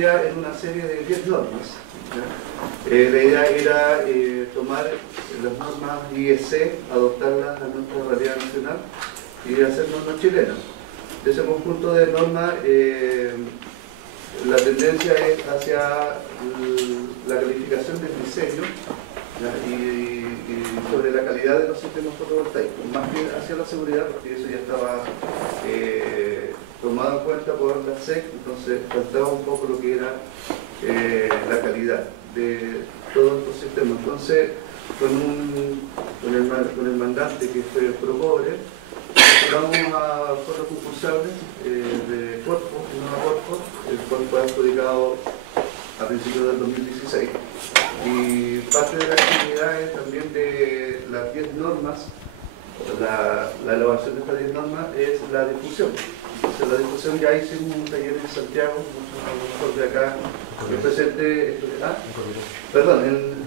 consistía en una serie de 10 normas. La idea era tomar las normas IEC, adoptarlas a nuestra realidad nacional y hacer normas chilenas. De ese conjunto de normas, la tendencia es hacia la calificación del diseño y sobre la calidad de los sistemas fotovoltaicos, más que hacia la seguridad, porque eso ya estaba tomado en cuenta por la SEC, entonces faltaba un poco lo que era la calidad de todos estos sistemas. Entonces, con el mandante que fue ProCobre, vamos a fondos concursables de Corfo, el cual fue adjudicado a principios del 2016. Y parte de la actividad es también de las 10 normas, la elaboración de estas 10 normas es la difusión. Entonces, la difusión ya hicimos un taller en Santiago, a lo mejor de acá, que presente,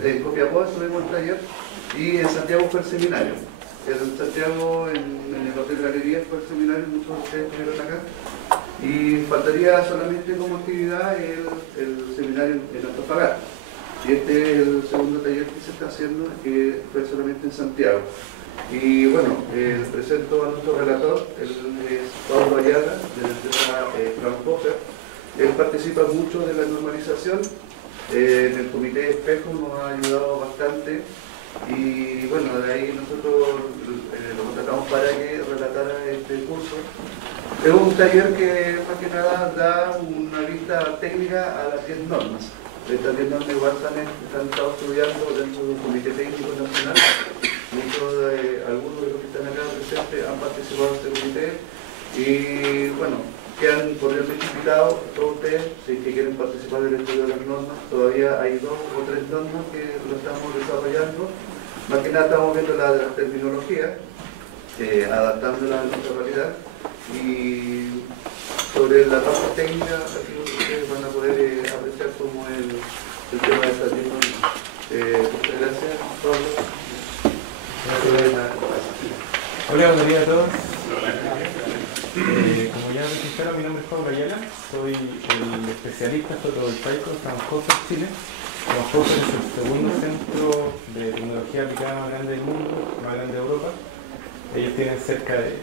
en Copiapó estuvimos en el taller y en Santiago fue el seminario. En Santiago, en el Hotel Galería, fue el seminario, muchos de ustedes estuvieron acá. Y faltaría solamente como actividad el seminario en Antofagasta. Y este es el segundo taller que se está haciendo, que fue solamente en Santiago. Y bueno, presento a nuestro relator, él es Pablo Ayala, de la empresa Fraunhofer. Él participa mucho de la normalización, en el comité de espejo nos ha ayudado bastante. Y bueno, de ahí nosotros lo contratamos para que relatara este curso. Es un taller que más que nada da una vista técnica a las 10 normas. Estas 10 normas igual están estudiando dentro de un comité técnico nacional. Algunos de los que están acá presentes han participado en este comité. Y bueno, quedan cordialmente invitados todos ustedes, si es que quieren participar del estudio de las normas. Todavía hay 2 o 3 normas que lo estamos desarrollando. Más que nada estamos viendo la terminología, adaptándola a nuestra realidad. Y sobre la parte técnica, aquí ustedes van a poder apreciar cómo el tema de estas 10 normas. Muchas gracias, Pablo. Hola, buenos días a todos. Como ya registraron, mi nombre es Pablo Ayala, soy el especialista fotovoltaico de Fraunhofer, Chile. Fraunhofer es el segundo centro de tecnología aplicada más grande del mundo, más grande de Europa. Ellos tienen cerca de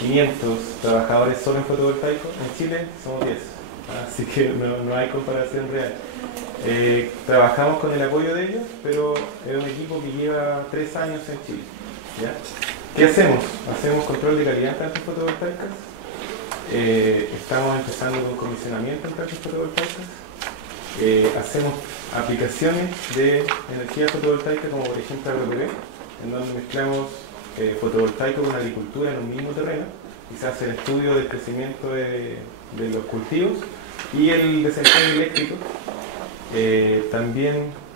500 trabajadores solo en fotovoltaico. En Chile somos 10, así que no hay comparación real. Trabajamos con el apoyo de ellos, pero es un equipo que lleva 3 años en Chile, ¿ya? ¿Qué hacemos? Hacemos control de calidad en plantas fotovoltaicas. Estamos empezando con comisionamiento en plantas fotovoltaicas. Hacemos aplicaciones de energía fotovoltaica, como por ejemplo agropecuaria, en donde mezclamos fotovoltaico con agricultura en un mismo terreno y se hace el estudio del crecimiento de los cultivos y el desempeño eléctrico. También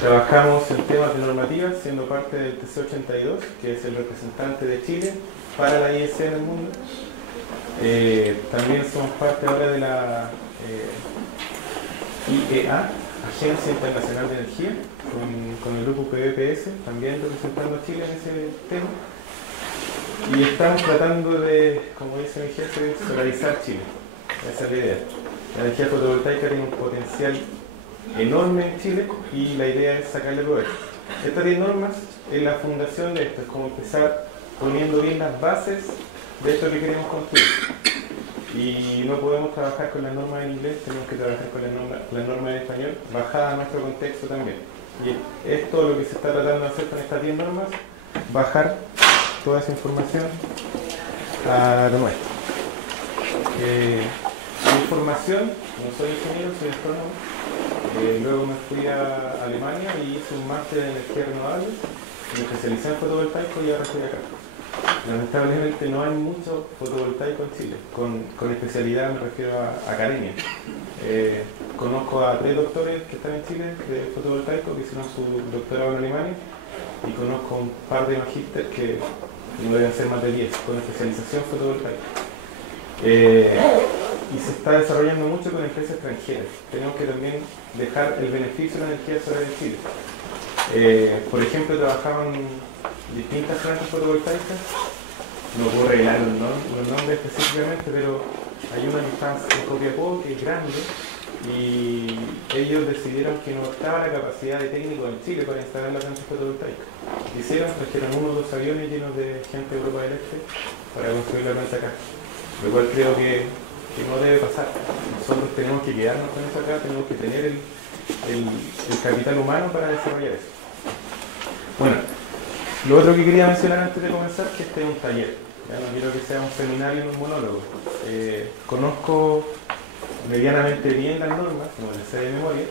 trabajamos en temas de normativa, siendo parte del TC82, que es el representante de Chile para la IEC en el mundo. También somos parte ahora de la IEA, Agencia Internacional de Energía, con el grupo PBPS, también representando a Chile en ese tema. Y estamos tratando de, como dice mi jefe, solarizar Chile. Esa es la idea. La energía fotovoltaica tiene un potencial enorme en Chile y la idea es sacarle provecho. Estas 10 normas es la fundación de esto, es como empezar poniendo bien las bases de esto que queremos construir. Y no podemos trabajar con las normas en inglés, tenemos que trabajar con las normas en español, bajadas a nuestro contexto también. Y esto es lo que se está tratando de hacer con estas 10 normas, bajar toda esa información a lo nuestro. Mi formación, no soy ingeniero, soy astrónomo. Luego me fui a Alemania y hice un máster en energías renovables, me especialicé en fotovoltaico y ahora estoy acá. Lamentablemente no hay mucho fotovoltaico en Chile, con especialidad me refiero a academia. Conozco a 3 doctores que están en Chile de fotovoltaico que hicieron su doctorado en Alemania y conozco un par de magísteres que no deben ser más de 10 con especialización fotovoltaica. Y se está desarrollando mucho con empresas extranjeras. Tenemos que también dejar el beneficio de la energía solar en Chile. Por ejemplo, trabajaban distintas plantas fotovoltaicas no puedo revelar los nombres específicamente, pero hay una que está en Copiapó, que es grande, y ellos decidieron que no estaba la capacidad de técnicos en Chile para instalar la planta fotovoltaica. Trajeron 1 o 2 aviones llenos de gente de Europa del Este para construir la planta acá, lo cual creo que no debe pasar. Nosotros tenemos que quedarnos con eso acá, tenemos que tener el capital humano para desarrollar eso. Bueno, lo otro que quería mencionar antes de comenzar es que este es un taller. Ya no quiero que sea un seminario ni un monólogo. Conozco medianamente bien las normas, como las sé de memoria,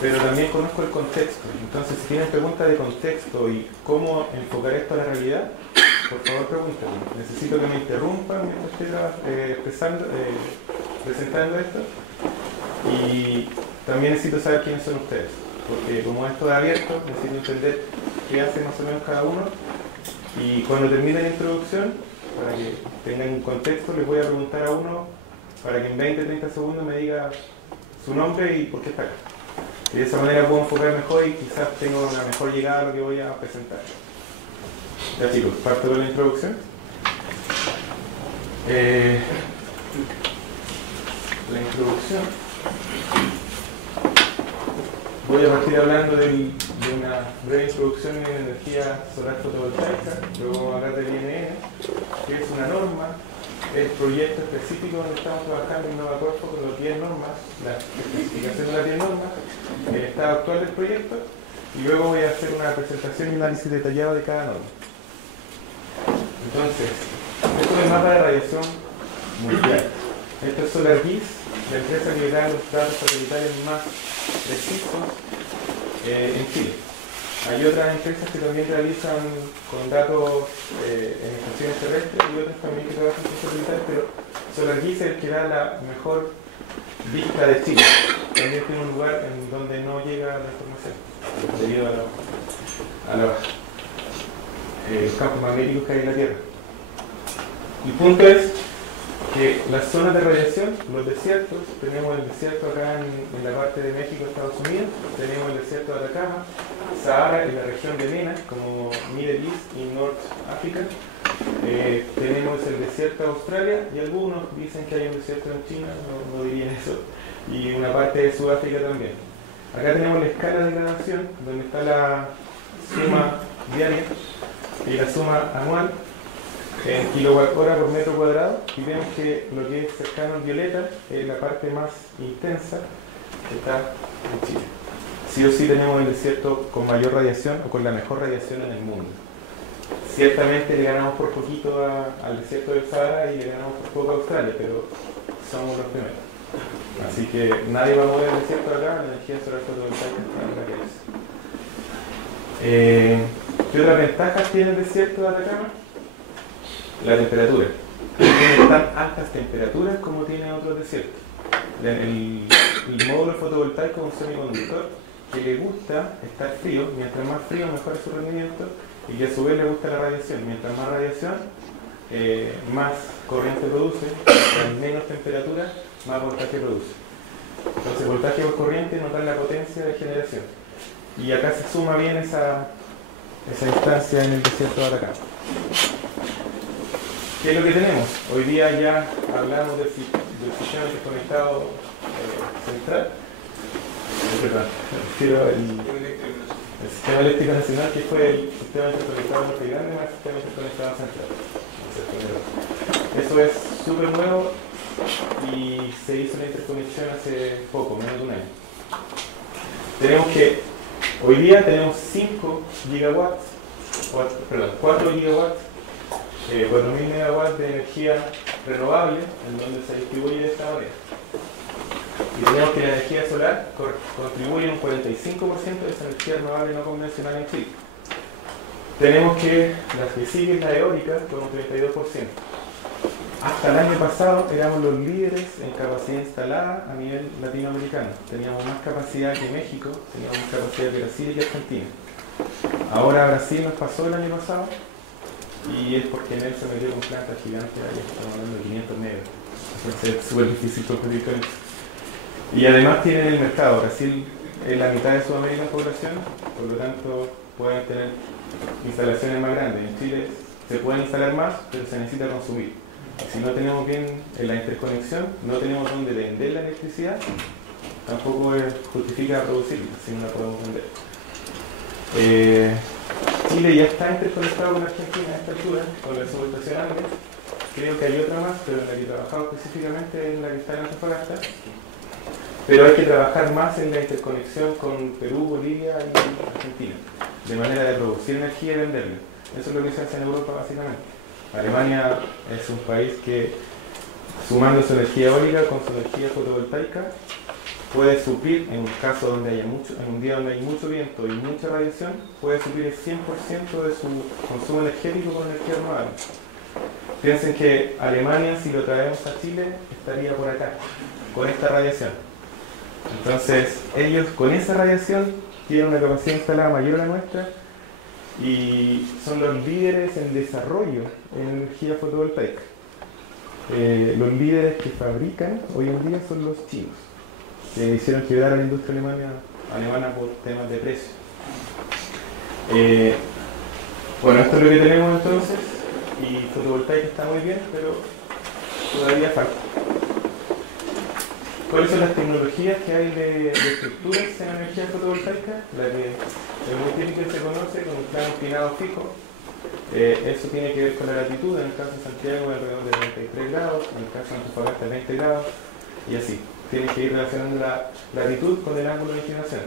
pero también conozco el contexto. Entonces, si tienen preguntas de contexto y cómo enfocar esto a la realidad, por favor pregúntenme. Necesito que me interrumpan mientras estoy presentando esto. Y también necesito saber quiénes son ustedes, porque como esto es abierto, necesito entender qué hace más o menos cada uno. Y cuando termine la introducción, para que tengan un contexto, les voy a preguntar a uno para que en 20-30 segundos me diga su nombre y por qué está acá. Y de esa manera puedo enfocar mejor y quizás tenga una mejor llegada a lo que voy a presentar. Ya chicos, parto de la introducción. La introducción. Voy a partir hablando de una breve introducción en energía solar fotovoltaica, luego vamos a hablar del INN, que es una norma, el proyecto específico donde estamos trabajando en Nova Corfo con los 10 normas, la especificación de las 10 normas, el estado actual del proyecto, y luego voy a hacer una presentación y análisis detallado de cada norma. Entonces, esto es el mapa de radiación mundial. Esto es SolarGIS, la empresa que da los datos satelitales más precisos en Chile. Hay otras empresas que también realizan con datos en estaciones terrestres y otras también que trabajan con satelitales, pero SolarGIS es el que da la mejor vista de Chile. También tiene un lugar en donde no llega la información debido a los campos magnéticos que hay en la Tierra. El punto es que las zonas de radiación, los desiertos, tenemos el desierto acá en la parte de México, Estados Unidos, tenemos el desierto de Atacama, Sahara en la región de MENA, como Middle East y North Africa, tenemos el desierto de Australia y algunos dicen que hay un desierto en China, no dirían eso, y una parte de Sudáfrica también. Acá tenemos la escala de gradación, donde está la suma diaria y la suma anual en kilowatt hora por metro cuadrado, y vemos que lo que es cercano al violeta es la parte más intensa que está en Chile. Sí o sí tenemos el desierto con mayor radiación o con la mejor radiación en el mundo. Ciertamente le ganamos por poquito al desierto del Sahara y le ganamos por poco a Australia, pero somos los primeros. Así que nadie va a mover el desierto de acá, la energía solar fotovoltaica está en la que es. ¿Qué otras ventajas tiene el desierto de Atacama? La temperatura. No tiene tan altas temperaturas como tiene otros desiertos. El módulo fotovoltaico es un semiconductor que le gusta estar frío, mientras más frío mejor su rendimiento, y que a su vez le gusta la radiación. Mientras más radiación, más corriente produce, mientras menos temperatura, más voltaje produce. Entonces voltaje por corriente nos da la potencia de generación. Y acá se suma bien esa instancia en el desierto de Atacama. ¿Qué es lo que tenemos? Hoy día ya hablamos del sistema interconectado central. Perdón, refiero el sistema eléctrico nacional, que fue el sistema interconectado norte grande más el sistema interconectado central. Eso es súper nuevo y se hizo una interconexión hace poco, menos de un año. Tenemos que, hoy día tenemos 4 gigawatts, 4.000 megawatts de energía renovable, en donde se distribuye de esta manera. Y tenemos que la energía solar contribuye un 45% de esa energía renovable no convencional en Chile. Tenemos que la que sigue es la eólica con un 32%. Hasta el año pasado éramos los líderes en capacidad instalada a nivel latinoamericano. Teníamos más capacidad que México, teníamos más capacidad que Brasil y que Argentina. Ahora Brasil nos pasó el año pasado y es porque en él se metió con plantas gigantes, ahí estamos hablando de 500 megas. Entonces es súper difícil competir con eso. Y además tienen el mercado. Brasil es la mitad de Sudamérica en población, por lo tanto pueden tener instalaciones más grandes. En Chile Se pueden instalar más, pero se necesita consumir. Si no tenemos bien la interconexión, no tenemos dónde vender la electricidad, tampoco justifica producirla, si no la podemos vender. Chile ya está interconectado con Argentina a esta altura, con la subestación Andes. Creo que hay otra más, pero en la que he trabajado específicamente es la que está en Antofagasta. Pero hay que trabajar más en la interconexión con Perú, Bolivia y Argentina, de manera de producir energía y venderla. Eso es lo que se hace en Europa básicamente. Alemania es un país que, sumando su energía eólica con su energía fotovoltaica, puede suplir, en un caso donde haya en un día donde hay mucho viento y mucha radiación, puede suplir el 100% de su consumo energético con energía renovable. Piensen que Alemania, si lo traemos a Chile, estaría por acá, con esta radiación. Entonces, ellos con esa radiación tienen una capacidad instalada mayor a la nuestra y son los líderes en desarrollo en energía fotovoltaica. Los líderes que fabrican hoy en día son los chinos, que hicieron quebrar a la industria alemana por temas de precio. Bueno, esto es lo que tenemos entonces, y fotovoltaica está muy bien, pero todavía falta. ¿Cuáles son las tecnologías que hay de estructuras en energía fotovoltaica? La que es muy típica y se conoce con un plano inclinado fijo. Eso tiene que ver con la latitud, en el caso de Santiago alrededor de 33 grados, en el caso de Antofagasta 20 grados, y así. Tienen que ir relacionando la latitud con el ángulo de inclinación.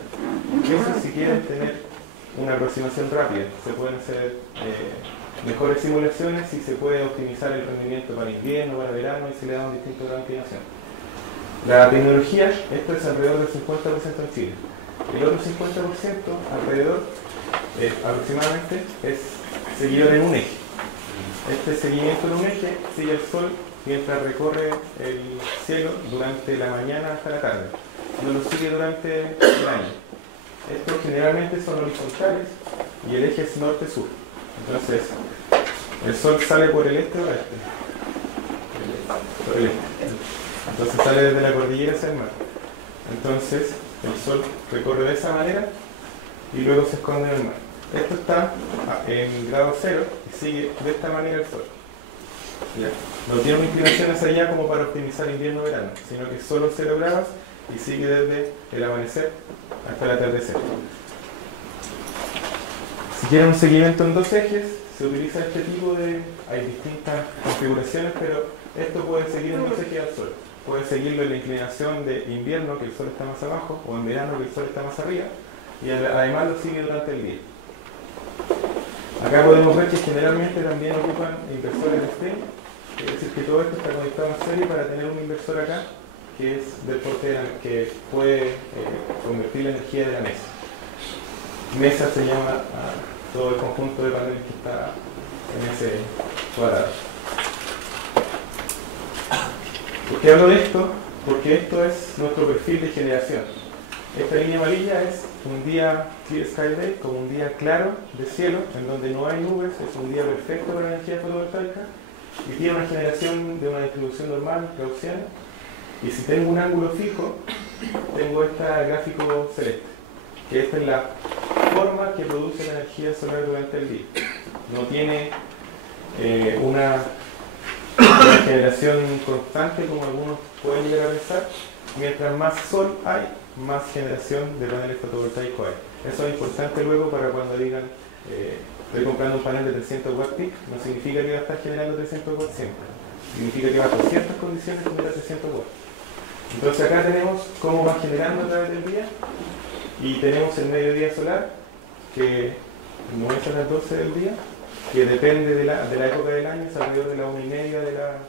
Eso si quieren tener una aproximación rápida. Se pueden hacer mejores simulaciones y se puede optimizar el rendimiento para invierno, para verano, y se le da un distinto grado de inclinación. La tecnología, esto es alrededor del 50% en Chile. El otro 50% alrededor, aproximadamente, es seguidor en un eje. Este seguimiento en un eje sigue el Sol mientras recorre el cielo durante la mañana hasta la tarde. No lo sigue durante el año. Estos generalmente son horizontales y el eje es norte-sur. Entonces, el Sol sale por el este o oeste. Por el este. Entonces sale desde la cordillera hacia el mar. Entonces el Sol recorre de esa manera y luego se esconde en el mar. Esto está en grado cero y sigue de esta manera el Sol. ¿Ya? No tiene una inclinación hacia allá como para optimizar invierno-verano, sino que es solo 0 grados y sigue desde el amanecer hasta el atardecer. Si quieren un seguimiento en dos ejes, se utiliza este tipo de... hay distintas configuraciones, pero esto puede seguir en dos ejes al Sol. Puede seguirlo en la inclinación de invierno, que el Sol está más abajo, o en verano, que el Sol está más arriba, y además lo sigue durante el día. Acá podemos ver que generalmente también ocupan inversores de stream, es decir, que todo esto está conectado en serie para tener un inversor acá, que es del porte que puede convertir la energía de la mesa. Mesa se llama a todo el conjunto de paneles que está en ese cuadrado. ¿Por qué hablo de esto? Porque esto es nuestro perfil de generación. Esta línea amarilla es un día clear sky day, como un día claro de cielo, en donde no hay nubes, es un día perfecto para la energía fotovoltaica y tiene una generación de una distribución normal, gaussiana. Y si tengo un ángulo fijo, tengo este gráfico celeste, que esta es la forma que produce la energía solar durante el día. No tiene una generación constante como algunos pueden llegar a pensar. Mientras más sol hay, más generación de paneles fotovoltaicos hay. Eso es importante luego para cuando digan estoy comprando un panel de 300 watts peak, no significa que va a estar generando 300 watts siempre. Significa que bajo ciertas condiciones genera 300 watts. Entonces acá tenemos cómo va generando a través del día y tenemos el mediodía solar que no es a las 12 del día, que depende de la época del año, es alrededor de la 1:30 de la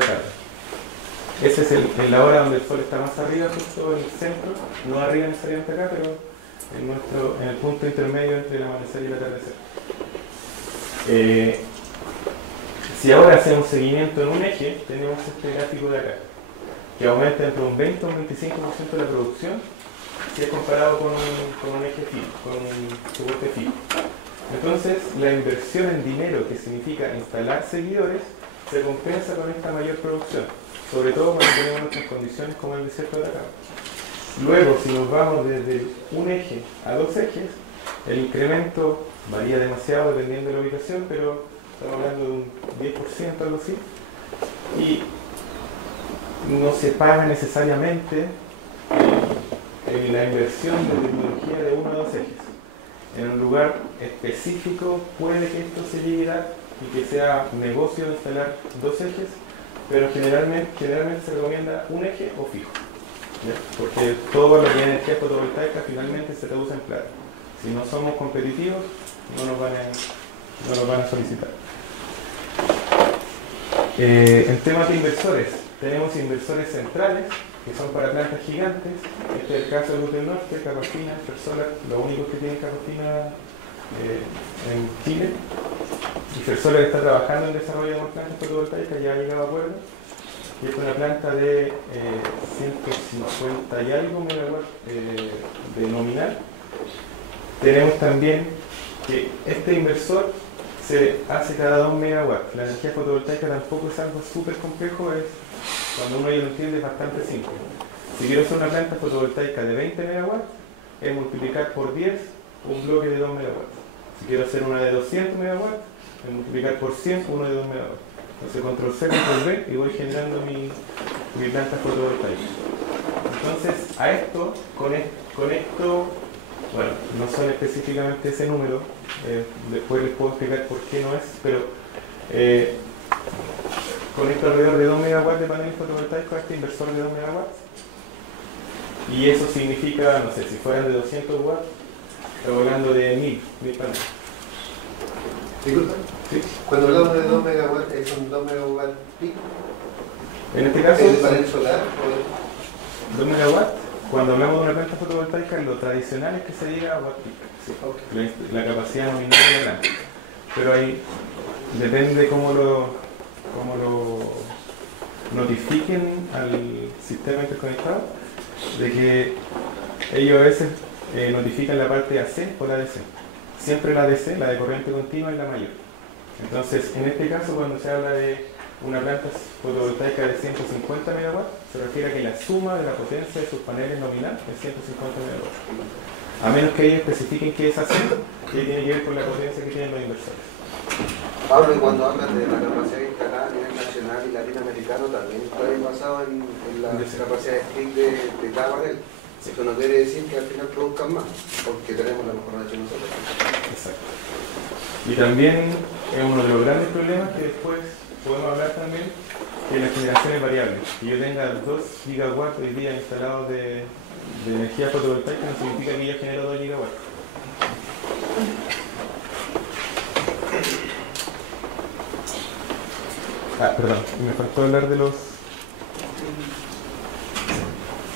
tarde. Esa es la hora donde el sol está más arriba, justo en el centro, no arriba necesariamente acá, pero en el punto intermedio entre el amanecer y el atardecer. Si ahora hacemos seguimiento en un eje, tenemos este gráfico de acá, que aumenta entre un 20 o un 25% de la producción si es comparado con un eje fijo, con un soporte fijo. Entonces, la inversión en dinero, que significa instalar seguidores, se compensa con esta mayor producción, sobre todo cuando tenemos nuestras condiciones como el desierto de Atacama. Luego, si nos vamos desde un eje a dos ejes, el incremento varía demasiado dependiendo de la ubicación, pero estamos hablando de un 10%, algo así, y no se paga necesariamente en la inversión de tecnología de uno o dos ejes. En un lugar específico puede que esto se llegue a dar y que sea negocio instalar dos ejes, pero generalmente se recomienda un eje o fijo, ¿ya? Porque todo lo que es energía fotovoltaica finalmente se traduce en plata. Si no somos competitivos, no nos van a solicitar. En temas de inversores, tenemos inversores centrales que son para plantas gigantes. Este es el caso de Luz del Norte, Capafina, Fersolar, los únicos que tienen Capafina en Chile. Y Fersolar está trabajando en desarrollo de más plantas fotovoltaicas, ya ha llegado a acuerdo. Y es una planta de 150 y algo megawatts de nominal. Tenemos también que este inversor se hace cada 2 megawatts. La energía fotovoltaica tampoco es algo súper complejo, cuando uno ya lo entiende es bastante simple. Si quiero hacer una planta fotovoltaica de 20 megawatts, es multiplicar por 10 un bloque de 2 megawatts. Si quiero hacer una de 200 megawatts, es multiplicar por 100 uno de 2 megawatts. Entonces control C, control V y voy generando mi planta fotovoltaica. Entonces a esto, con esto, bueno, no son específicamente ese número, después les puedo explicar por qué no es, pero conecto alrededor de 2 megawatts de paneles fotovoltaicos a este inversor de 2 megawatts. Y eso significa, no sé, si fueran de 200 watts, estamos hablando de 1000 paneles. Disculpa. ¿Sí? Cuando hablamos de 2 megawatts, ¿son 2 megawatts pico? En este caso, ¿Es de panel solar? 2 megawatts, cuando hablamos de una planta fotovoltaica, lo tradicional es que se diga watt peak, sí, Okay. la capacidad nominal de la planta. Pero ahí depende cómo lo notifiquen al sistema interconectado, de que ellos a veces notifican la parte AC o la DC. Siempre la DC, la de corriente continua, es la mayor. Entonces, en este caso, cuando se habla de una planta fotovoltaica de 150 megawatts, se refiere a que la suma de la potencia de sus paneles nominal es 150 megawatts. A menos que ellos especifiquen qué es AC, que tiene que ver con la potencia que tienen los inversores. Pablo, y cuando hablan de la capacidad instalada a nivel nacional y latinoamericano, también está ahí basado en la capacidad de split de cada panel. Eso no quiere decir que al final produzcan más, porque tenemos la mejor relación nosotros. Exacto. Y también es uno de los grandes problemas que después podemos hablar también, que la generación es variable. Que yo tenga 2 gigawatts hoy día instalados de energía fotovoltaica no significa que yo genero 2 gigawatts. Perdón, me faltó hablar de los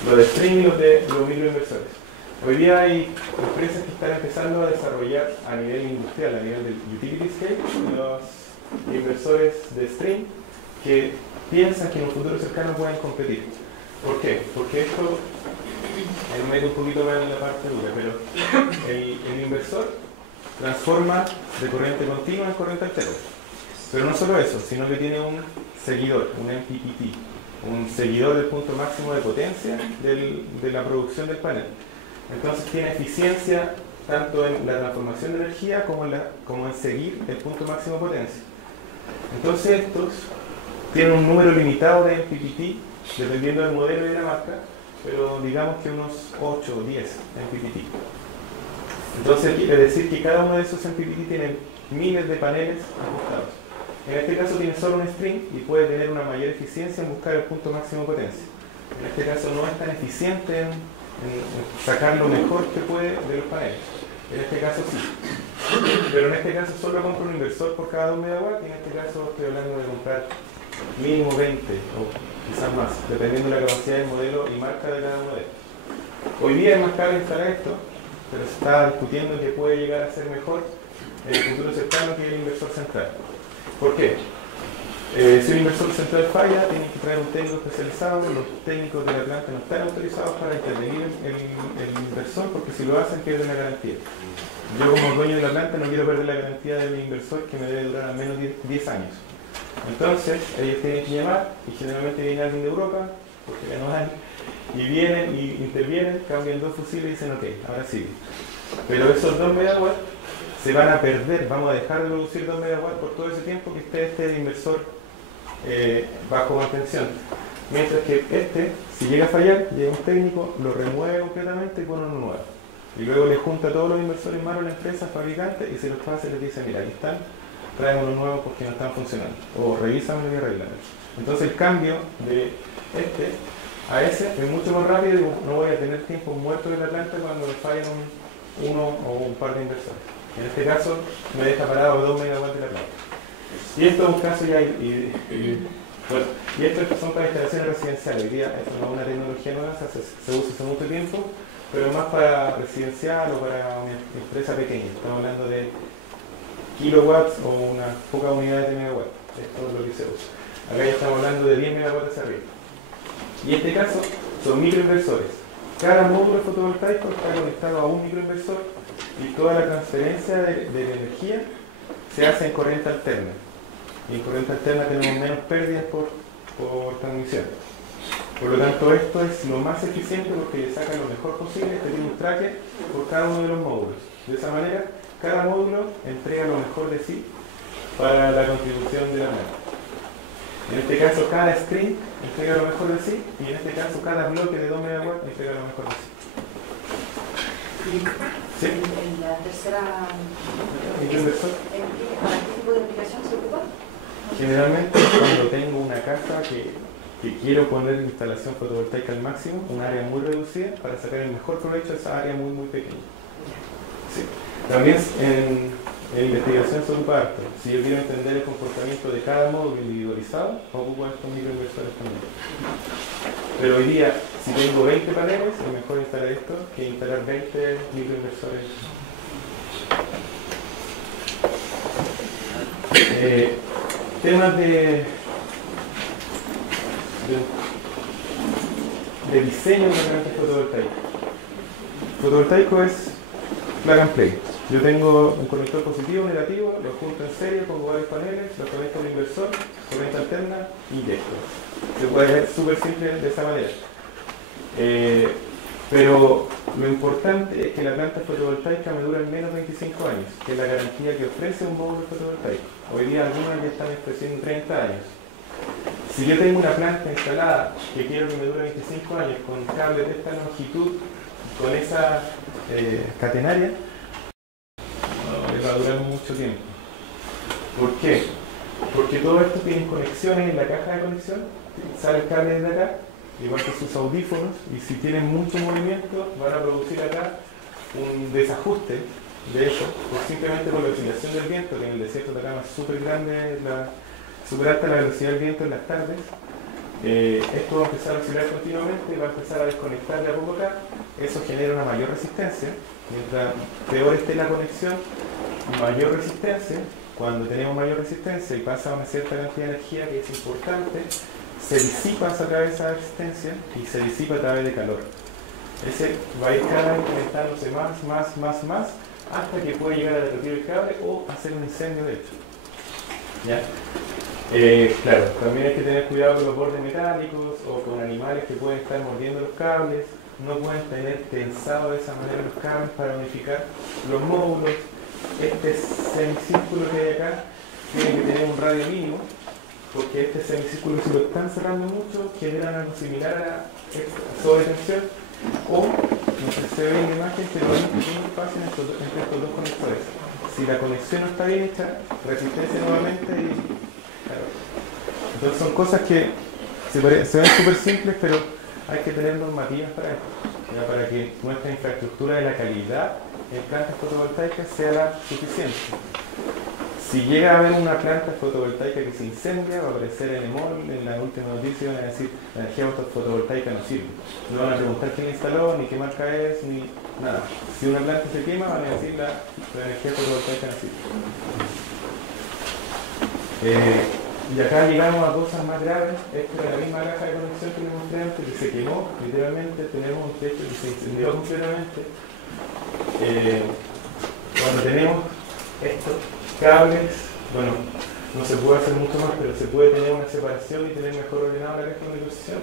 de streaming y los de los microinversores. Hoy día hay empresas que están empezando a desarrollar a nivel industrial, a nivel del utility scale, los inversores de stream que piensan que en un futuro cercano pueden competir. ¿Por qué? Porque esto, me meto un poquito más en la parte dura, pero el inversor transforma de corriente continua en corriente alterna. Pero no solo eso, sino que tiene un seguidor, un MPPT, un seguidor del punto máximo de potencia de la producción del panel. Entonces tiene eficiencia tanto en la transformación de energía como en seguir el punto máximo de potencia. Entonces estos tienen un número limitado de MPPT, dependiendo del modelo y de la marca, pero digamos que unos 8 o 10 MPPT. Entonces quiere decir que cada uno de esos MPPT tiene miles de paneles ajustados. En este caso tiene solo un string y puede tener una mayor eficiencia en buscar el punto máximo de potencia. En este caso no es tan eficiente en sacar lo mejor que puede de los paneles. En este caso sí. Pero en este caso solo compro un inversor por cada 2 megawatts y en este caso estoy hablando de comprar mínimo 20 o quizás más, dependiendo de la capacidad del modelo y marca de cada modelo. Hoy día es más caro instalar esto, pero se está discutiendo que puede llegar a ser mejor en el futuro cercano que el inversor central. ¿Por qué? Si un inversor central falla, tienen que traer un técnico especializado. Los técnicos de la planta no están autorizados para intervenir el inversor porque si lo hacen pierden la garantía. Yo como dueño de la planta no quiero perder la garantía de mi inversor que me debe durar al menos 10 años. Entonces ellos tienen que llamar y generalmente viene alguien de Europa, porque ya no hay, y vienen y intervienen, cambian 2 fusibles y dicen ok, ahora sigue. Pero esos 2 megawatts se van a perder, vamos a dejar de producir 2 megawatts por todo ese tiempo que esté este inversor bajo mantención. Mientras que si llega a fallar, llega un técnico, lo remueve completamente y pone uno nuevo. Y luego le junta a todos los inversores malos a la empresa, fabricante, y se los pasa y les dice, mira, aquí están, traen unos nuevos porque no están funcionando. O revísamelo y arreglan. Entonces el cambio de a ese es mucho más rápido y no voy a tener tiempo muerto de la planta cuando le fallan uno o un par de inversores. En este caso me deja parado 2 megawatts de la planta. Y esto es un caso ya, bueno, y estos son para instalaciones residenciales. Hoy día esto no es una tecnología nueva, se usa hace mucho tiempo, pero más para residencial o para una empresa pequeña. Estamos hablando de kilowatts o unas pocas unidades de megawatts. Esto es lo que se usa. Acá ya estamos hablando de 10 megawatts hacia arriba. Y en este caso son microinversores. Cada módulo fotovoltaico está conectado a un microinversor y toda la transferencia de energía se hace en corriente alterna. Y en corriente alterna tenemos menos pérdidas por transmisión. Por lo tanto, esto es lo más eficiente porque le saca lo mejor posible, tiene un tracker por cada uno de los módulos. De esa manera, cada módulo entrega lo mejor de sí para la contribución de la planta. En este caso, cada screen entrega lo mejor de sí y en este caso, cada bloque de 2 megawatts entrega lo mejor de sí. ¿Sí? En la tercera, ¿Microinversor? ¿para qué tipo de aplicación se ocupa? Generalmente, cuando tengo una casa que quiero poner instalación fotovoltaica al máximo, un área muy reducida, para sacar el mejor provecho de esa área muy pequeña. Sí. También en investigación se ocupa harto. Si yo quiero entender el comportamiento de cada módulo individualizado, ocupo estos microinversores también. Pero hoy día, si tengo 20 paneles, es mejor instalar esto que instalar 20 microinversores. Temas de diseño de una planta fotovoltaica. Fotovoltaico es plug and play. Yo tengo un conector positivo, negativo, lo junto en serie, pongo varios paneles, lo conecto al inversor, corriente alterna, inyecto. Se puede ver súper simple de esa manera. Pero lo importante es que la planta fotovoltaica me dure al menos 25 años, que es la garantía que ofrece un módulo fotovoltaico. Hoy día algunas ya están ofreciendo 30 años. Si yo tengo una planta instalada que quiero que me dure 25 años con cables de esta longitud, con esa catenaria, no le va a durar mucho tiempo. ¿Por qué? Porque todo esto tiene conexiones en la caja de conexión, sale el cable desde acá, igual que sus audífonos, y si tienen mucho movimiento van a producir acá un desajuste de eso, simplemente por la oscilación del viento, que en el desierto de Atacama es súper grande, súper alta la velocidad del viento en las tardes. Esto va a empezar a oscilar continuamente, va a empezar a desconectar de a poco acá, eso genera una mayor resistencia. Mientras peor esté la conexión, mayor resistencia. Cuando tenemos mayor resistencia y pasa una cierta cantidad de energía que es importante, se disipa a través de esa resistencia y se disipa a través de calor. Ese va a ir cada vez incrementándose más, hasta que puede llegar a derretir el cable o hacer un incendio de hecho. ¿Ya? Claro, también hay que tener cuidado con los bordes metálicos o con animales que pueden estar mordiendo los cables. No pueden tener tensado de esa manera los cables para unificar los módulos. Este semicírculo que hay acá tiene que tener un radio mínimo, porque este semicírculo, si lo están cerrando mucho, generan algo similar a sobretensión, o no sé si se ve en la imagen, pero hay un pequeño espacio entre estos dos conectores. Si la conexión no está bien hecha, resistencia nuevamente y claro. Entonces son cosas que se ven súper simples, pero hay que tener normativas para esto, ¿ya? Para que nuestra infraestructura de la calidad en plantas fotovoltaicas sea suficiente. Si llega a haber una planta fotovoltaica que se incendia, va a aparecer en EMOL, en la última noticia, van a decir la energía fotovoltaica no sirve. No van a preguntar quién la instaló, ni qué marca es, ni nada. Si una planta se quema, van a decir la energía fotovoltaica no sirve. Y acá llegamos a cosas más graves. Esta es la misma caja de conexión que les mostré antes, que se quemó, literalmente. Tenemos un techo que se incendió completamente. Cuando tenemos estos cables, bueno, no se puede hacer mucho más, pero se puede tener una separación y tener mejor ordenada la caja de negociación.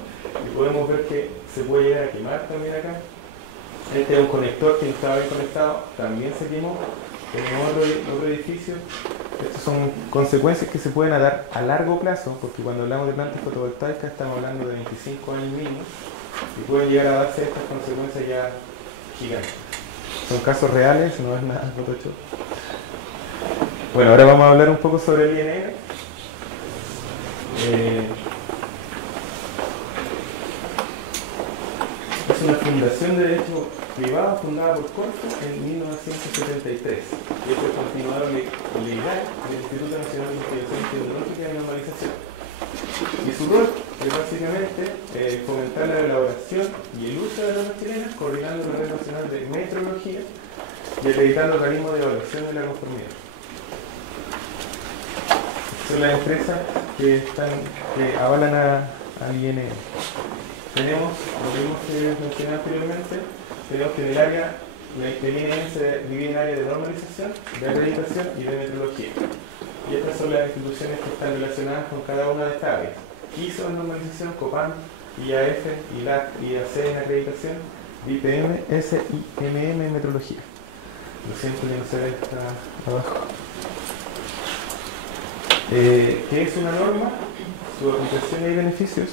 Y podemos ver que se puede llegar a quemar también acá. Este es un conector que no estaba bien conectado, también se quemó. tenemos otro edificio. Estas son consecuencias que se pueden dar a largo plazo, porque cuando hablamos de plantas fotovoltaicas estamos hablando de 25 años mínimo, y pueden llegar a darse estas consecuencias ya gigantes. Son casos reales, no es nada Photoshop. Bueno, ahora vamos a hablar un poco sobre el INN. Es una fundación de derecho privado fundada por Corfo en 1973. Y es el continuador legal del Instituto Nacional de Investigación Tecnológica y Normalización. Y su rol es básicamente fomentar la elaboración y el uso de normas chilenas, coordinando la Red Nacional de Metrología y acreditando organismos de evaluación de la conformidad. Son las empresas que avalan al INN. Tenemos, lo mismo que mencioné anteriormente, tenemos que en el área, el INN se divide en áreas de normalización, de acreditación y de metrología. Y estas son las instituciones que están relacionadas con cada una de estas áreas. ISO en normalización, COPAN, IAF, ILAC, IAC en acreditación, IPM, SIMM en metrología. Lo siento que no se ve, está abajo. ¿Qué es una norma? Su aplicación y beneficios.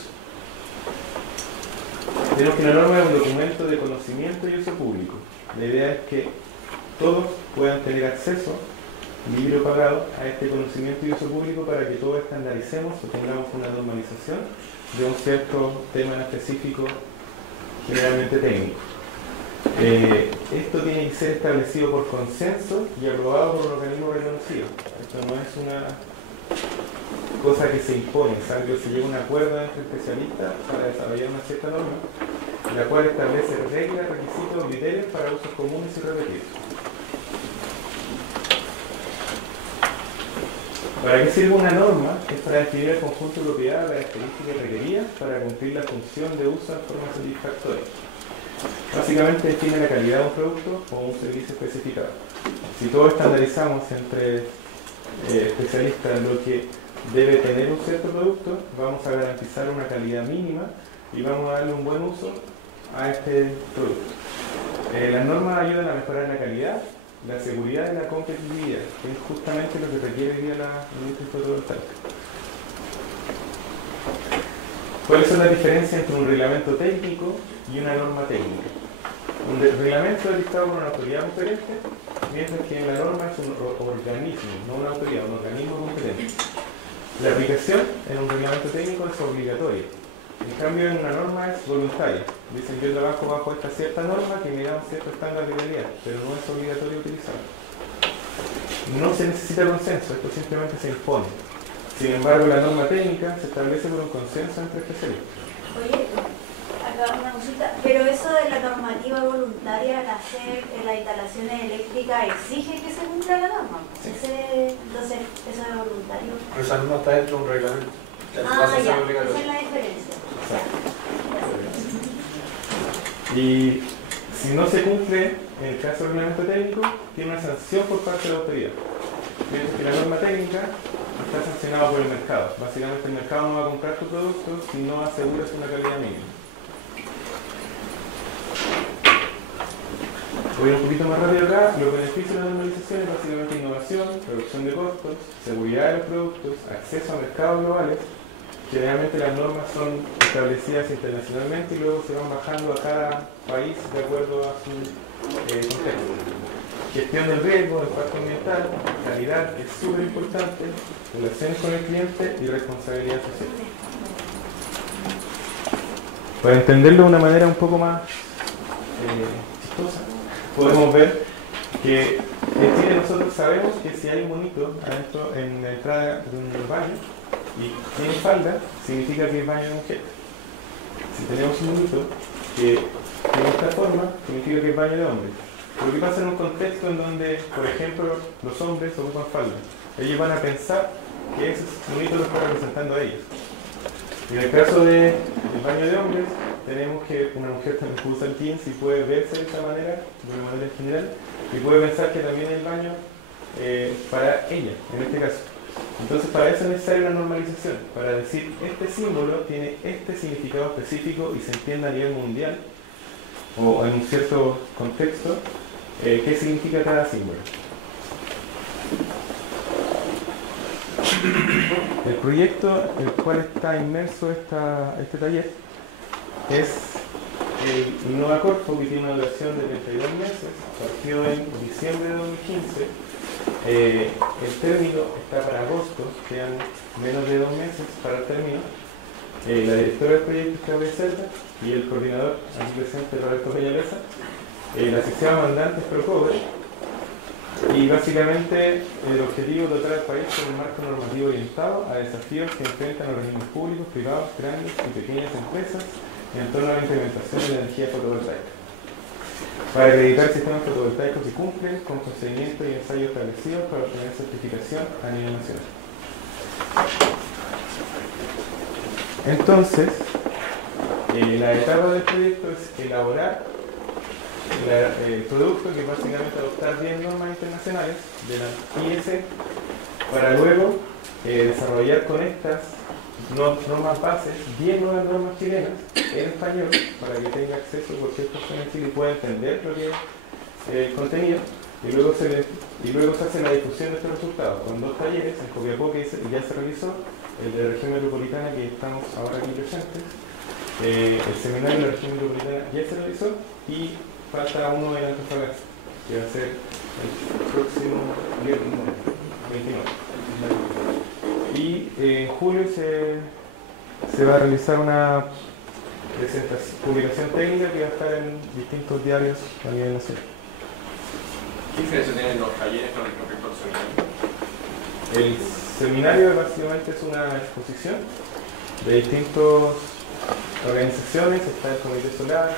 Tenemos que una norma es un documento de conocimiento y uso público. La idea es que todos puedan tener acceso libre o pagado a este conocimiento y uso público para que todos estandaricemos o tengamos una normalización de un cierto tema en específico, generalmente técnico. Esto tiene que ser establecido por consenso y aprobado por un organismo reconocido. Esto no es una cosa que se impone, es algo que se llega a un acuerdo entre especialistas para desarrollar una cierta norma, la cual establece reglas, requisitos, criterios para usos comunes y repetidos. ¿Para qué sirve una norma? Es para definir el conjunto de propiedades, características requeridas para cumplir la función de uso en forma satisfactoria. Básicamente define la calidad de un producto o un servicio especificado. Si todos estandarizamos entre especialistas lo que debe tener un cierto producto, vamos a garantizar una calidad mínima y vamos a darle un buen uso a este producto. Las normas ayudan a mejorar la calidad, la seguridad y la competitividad, que es justamente lo que requiere hoy día la industria fotovoltaica. ¿Cuáles son las diferencias entre un reglamento técnico y una norma técnica? Un reglamento es dictado por una autoridad competente, mientras que en la norma es un organismo, no una autoridad, un organismo competente. La aplicación en un reglamento técnico es obligatoria. En cambio, en una norma es voluntaria. Dicen, yo trabajo bajo esta cierta norma que me da un cierto estándar de calidad, pero no es obligatorio utilizarlo. No se necesita consenso, esto simplemente se impone. Sin embargo, la norma técnica se establece por un consenso entre especialistas. Oye, acá una consulta, pero eso de la normativa voluntaria al hacer las instalaciones eléctricas exige que se cumpla la norma. Sí. Entonces, eso es voluntario. Pero esa norma está dentro de un reglamento. Ya, esa es la diferencia. Y si no se cumple, en el caso del reglamento técnico, tiene una sanción por parte de la autoridad. Mientras que la norma técnica está sancionada por el mercado. Básicamente el mercado no va a comprar tu producto si no aseguras una calidad mínima. Voy un poquito más rápido acá. Los beneficios de la normalización es básicamente innovación, reducción de costos, seguridad de los productos, acceso a mercados globales. Generalmente las normas son establecidas internacionalmente y luego se van bajando a cada país de acuerdo a su contexto. Gestión del riesgo, impacto ambiental, calidad es súper importante, relaciones con el cliente y responsabilidad social. Para entenderlo de una manera un poco más chistosa, podemos ver que en Chile nosotros sabemos que si hay un monito adentro en la entrada de un baño y tiene falda, significa que es baño de mujer. Si tenemos un monito que tiene esta forma, significa que es baño de hombre. Pero ¿qué pasa en un contexto en donde, por ejemplo, los hombres ocupan falda? Ellos van a pensar que ese monito lo está representando a ellos. Y en el caso del baño de hombres, tenemos que una mujer también puede usar jeans y puede verse de esa manera, de una manera general, y puede pensar que también el baño para ella, en este caso. Entonces, para eso es necesaria una normalización, para decir este símbolo tiene este significado específico y se entienda a nivel mundial o en un cierto contexto qué significa cada símbolo. El proyecto en el cual está inmerso este taller es el Innova Corfo, que tiene una duración de 32 meses, partió en diciembre de 2015. El término está para agosto, quedan menos de 2 meses para el término. La directora del proyecto es Claudia Cerda y el coordinador, aquí presente, Roberto Peñalesa. La sección mandante es Procobre. Y básicamente el objetivo es dotar al país con un marco normativo orientado a desafíos que enfrentan organismos públicos, privados, grandes y pequeñas empresas en torno a la implementación de la energía fotovoltaica. Para acreditar sistemas fotovoltaicos que cumplen con procedimientos y ensayos establecidos para obtener certificación a nivel nacional. Entonces, la etapa del proyecto es elaborar el producto, que es básicamente adoptar 10 normas internacionales de la IEC para luego desarrollar con estas normas bases 10 nuevas normas chilenas en español para que tenga acceso cualquier persona en Chile y pueda entender lo que es el contenido, y luego se hace la difusión de estos resultados con 2 talleres en Copiapó, que ya se realizó, el de la región metropolitana, que estamos ahora aquí presentes, el seminario de la región metropolitana ya se realizó, y falta uno en Antofagasta, que va a ser el próximo viernes 29. Y en julio se va a realizar una publicación técnica que va a estar en distintos diarios a nivel nacional. ¿Qué diferencia tienen los talleres con respecto al seminario? El seminario básicamente es una exposición de distintas organizaciones, está el Comité Solar,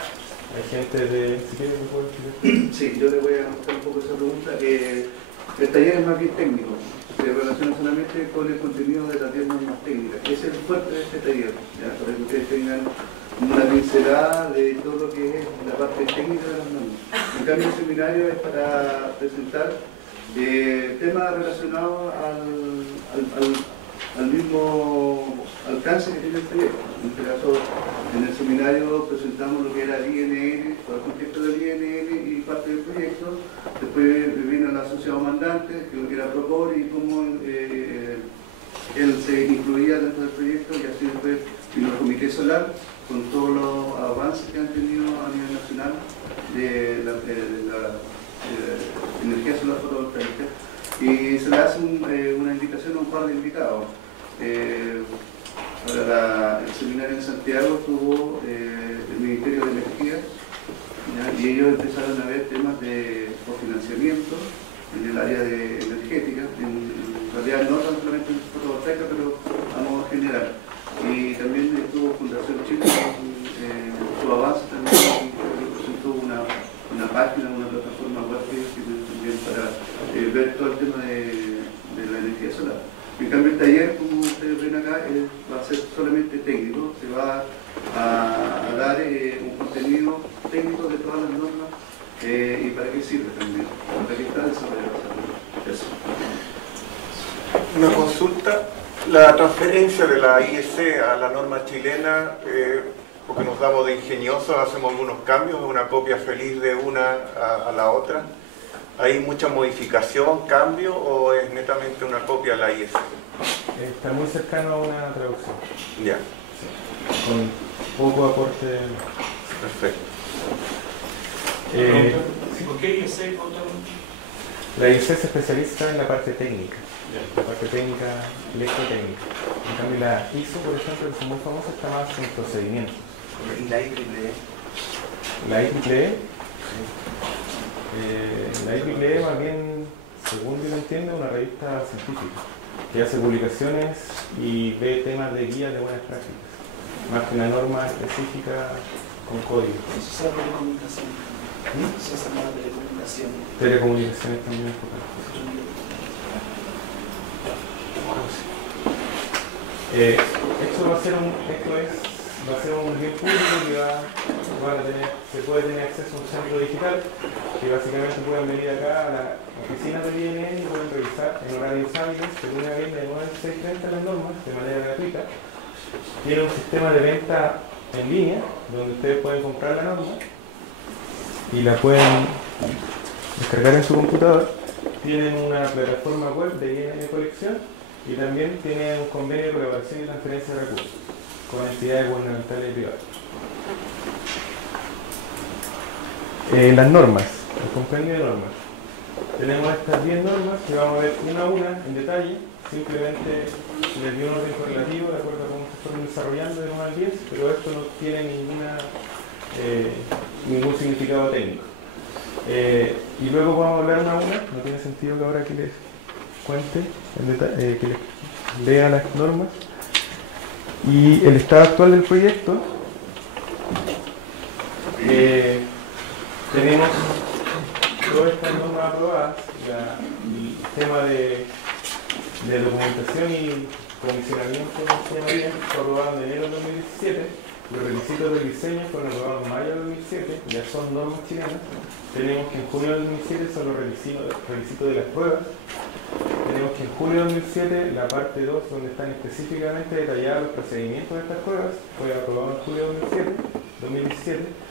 hay gente de... ¿Si quieres me puedo explicar? Sí, yo le voy a contestar un poco esa pregunta. El taller es más bien técnico, se relaciona solamente con el contenido de las 10 normas técnicas, que es el fuerte de este taller, ¿ya? Para que ustedes tengan una pincelada de todo lo que es la parte técnica de las normas. En cambio, el seminario es para presentar temas relacionados al mismo alcance que tiene el proyecto. En este caso, en el seminario presentamos lo que era el INN, todo el contexto del INN y parte del proyecto. Después vino la asociado mandante, que lo que era Procor, y cómo él se incluía dentro del proyecto, y así después vino el Comité Solar, con todos los avances que han tenido a nivel nacional de la energía solar fotovoltaica. Y se le hace una invitación a un par de invitados. Para el seminario en Santiago estuvo el Ministerio de Energía, ¿ya? Y ellos empezaron a ver temas de cofinanciamiento en el área de energética, en realidad no solamente en fotovoltaica, pero a modo general. Y también estuvo Fundación Chile con su avance también, presentó una página, una plataforma web que tiene también para ver todo el tema de la energía solar. En cambio, el taller, como ustedes ven acá, va a ser solamente técnico, se va a dar un contenido técnico de todas las normas y para qué sirve también, para qué está desarrollado. Eso. Una consulta, la transferencia de la IEC a la norma chilena, porque nos damos de ingeniosos, hacemos algunos cambios, una copia feliz de una a la otra. ¿Hay mucha modificación, cambio, o es netamente una copia a la IEC? Está muy cercano a una traducción. Ya. Sí. Con poco aporte. Perfecto. ¿Por qué IEC? La IEC se especializa en la parte técnica, la parte técnica, electrotécnica. En cambio, la ISO, por ejemplo, que es muy famosa, está más en procedimientos. ¿Y la IEEE? La IEEE, la IEEE, más bien, según yo lo entiendo, es una revista científica que hace publicaciones y ve temas de guías de buenas prácticas, más que una norma específica con código. Eso es la telecomunicación. Eso es la telecomunicación. Telecomunicaciones también es importante. Esto va a ser un bien público que se puede tener acceso a un centro digital que básicamente pueden venir acá a la oficina del INN y pueden revisar en horarios hábiles, según la ley de 9 a 6:30 las normas, de manera gratuita. Tiene un sistema de venta en línea donde ustedes pueden comprar la norma y la pueden descargar en su computador. Tienen una plataforma web de INN Colección y también tiene un convenio de colaboración y transferencia de recursos con entidades gubernamentales y privadas. Las normas, el compendio de normas. Tenemos estas 10 normas que vamos a ver una a una en detalle. Simplemente les di un orden correlativo de acuerdo a cómo se fueron desarrollando de 1 al 10, pero esto no tiene ningún significado técnico. Y luego vamos a hablar una a una. No tiene sentido que ahora que les cuente en detalle, que les lea las normas. Y el estado actual del proyecto. Tenemos todas estas normas aprobadas, el tema de documentación y comisionamiento se llamaría, fue aprobado en enero de 2017, los requisitos del diseño fueron aprobados en mayo de 2007, ya son normas chilenas. Tenemos que en junio de 2007 son los requisitos de las pruebas. Tenemos que en julio de 2007 la parte 2, donde están específicamente detallados los procedimientos de estas pruebas, fue aprobado en julio de 2017.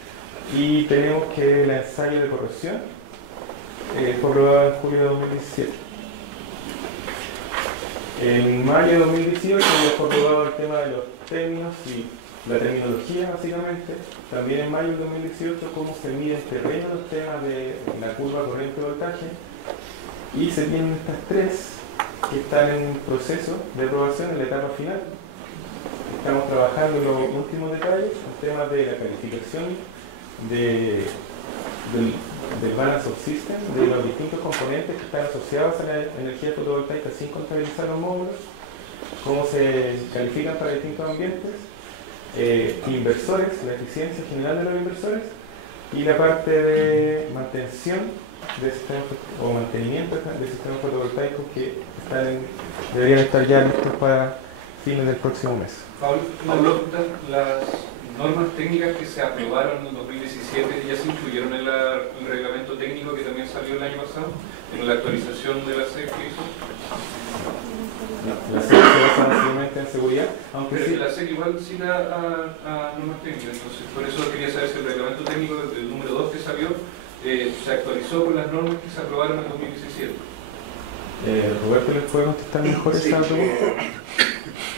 Y tenemos que el ensayo de corrosión fue aprobado en julio de 2017. En mayo de 2018 ya fue aprobado el tema de los términos y la terminología, básicamente. También en mayo de 2018 cómo se mide en terreno los temas de la curva corriente-voltaje. Y se tienen estas 3 que están en proceso de aprobación en la etapa final. Estamos trabajando en los últimos detalles, los temas de la calificación del balance of system, de los distintos componentes que están asociados a la energía fotovoltaica sin contabilizar los módulos, cómo se califican para distintos ambientes, inversores, la eficiencia general de los inversores, y la parte de mantención de sistemas o mantenimiento de sistemas fotovoltaicos que deberían estar ya listos para fines del próximo mes. Pablo, las normas técnicas que se aprobaron en 2017 ya se incluyeron en el reglamento técnico que también salió el año pasado, en la actualización de la SEC que hizo. No, la SEC se basa básicamente en seguridad, aunque pero sí. La SEC igual cita a normas técnicas, entonces por eso quería saber si el reglamento técnico del número 2 que salió se actualizó con las normas que se aprobaron en 2017. Roberto les puede contestar mejor esa pregunta.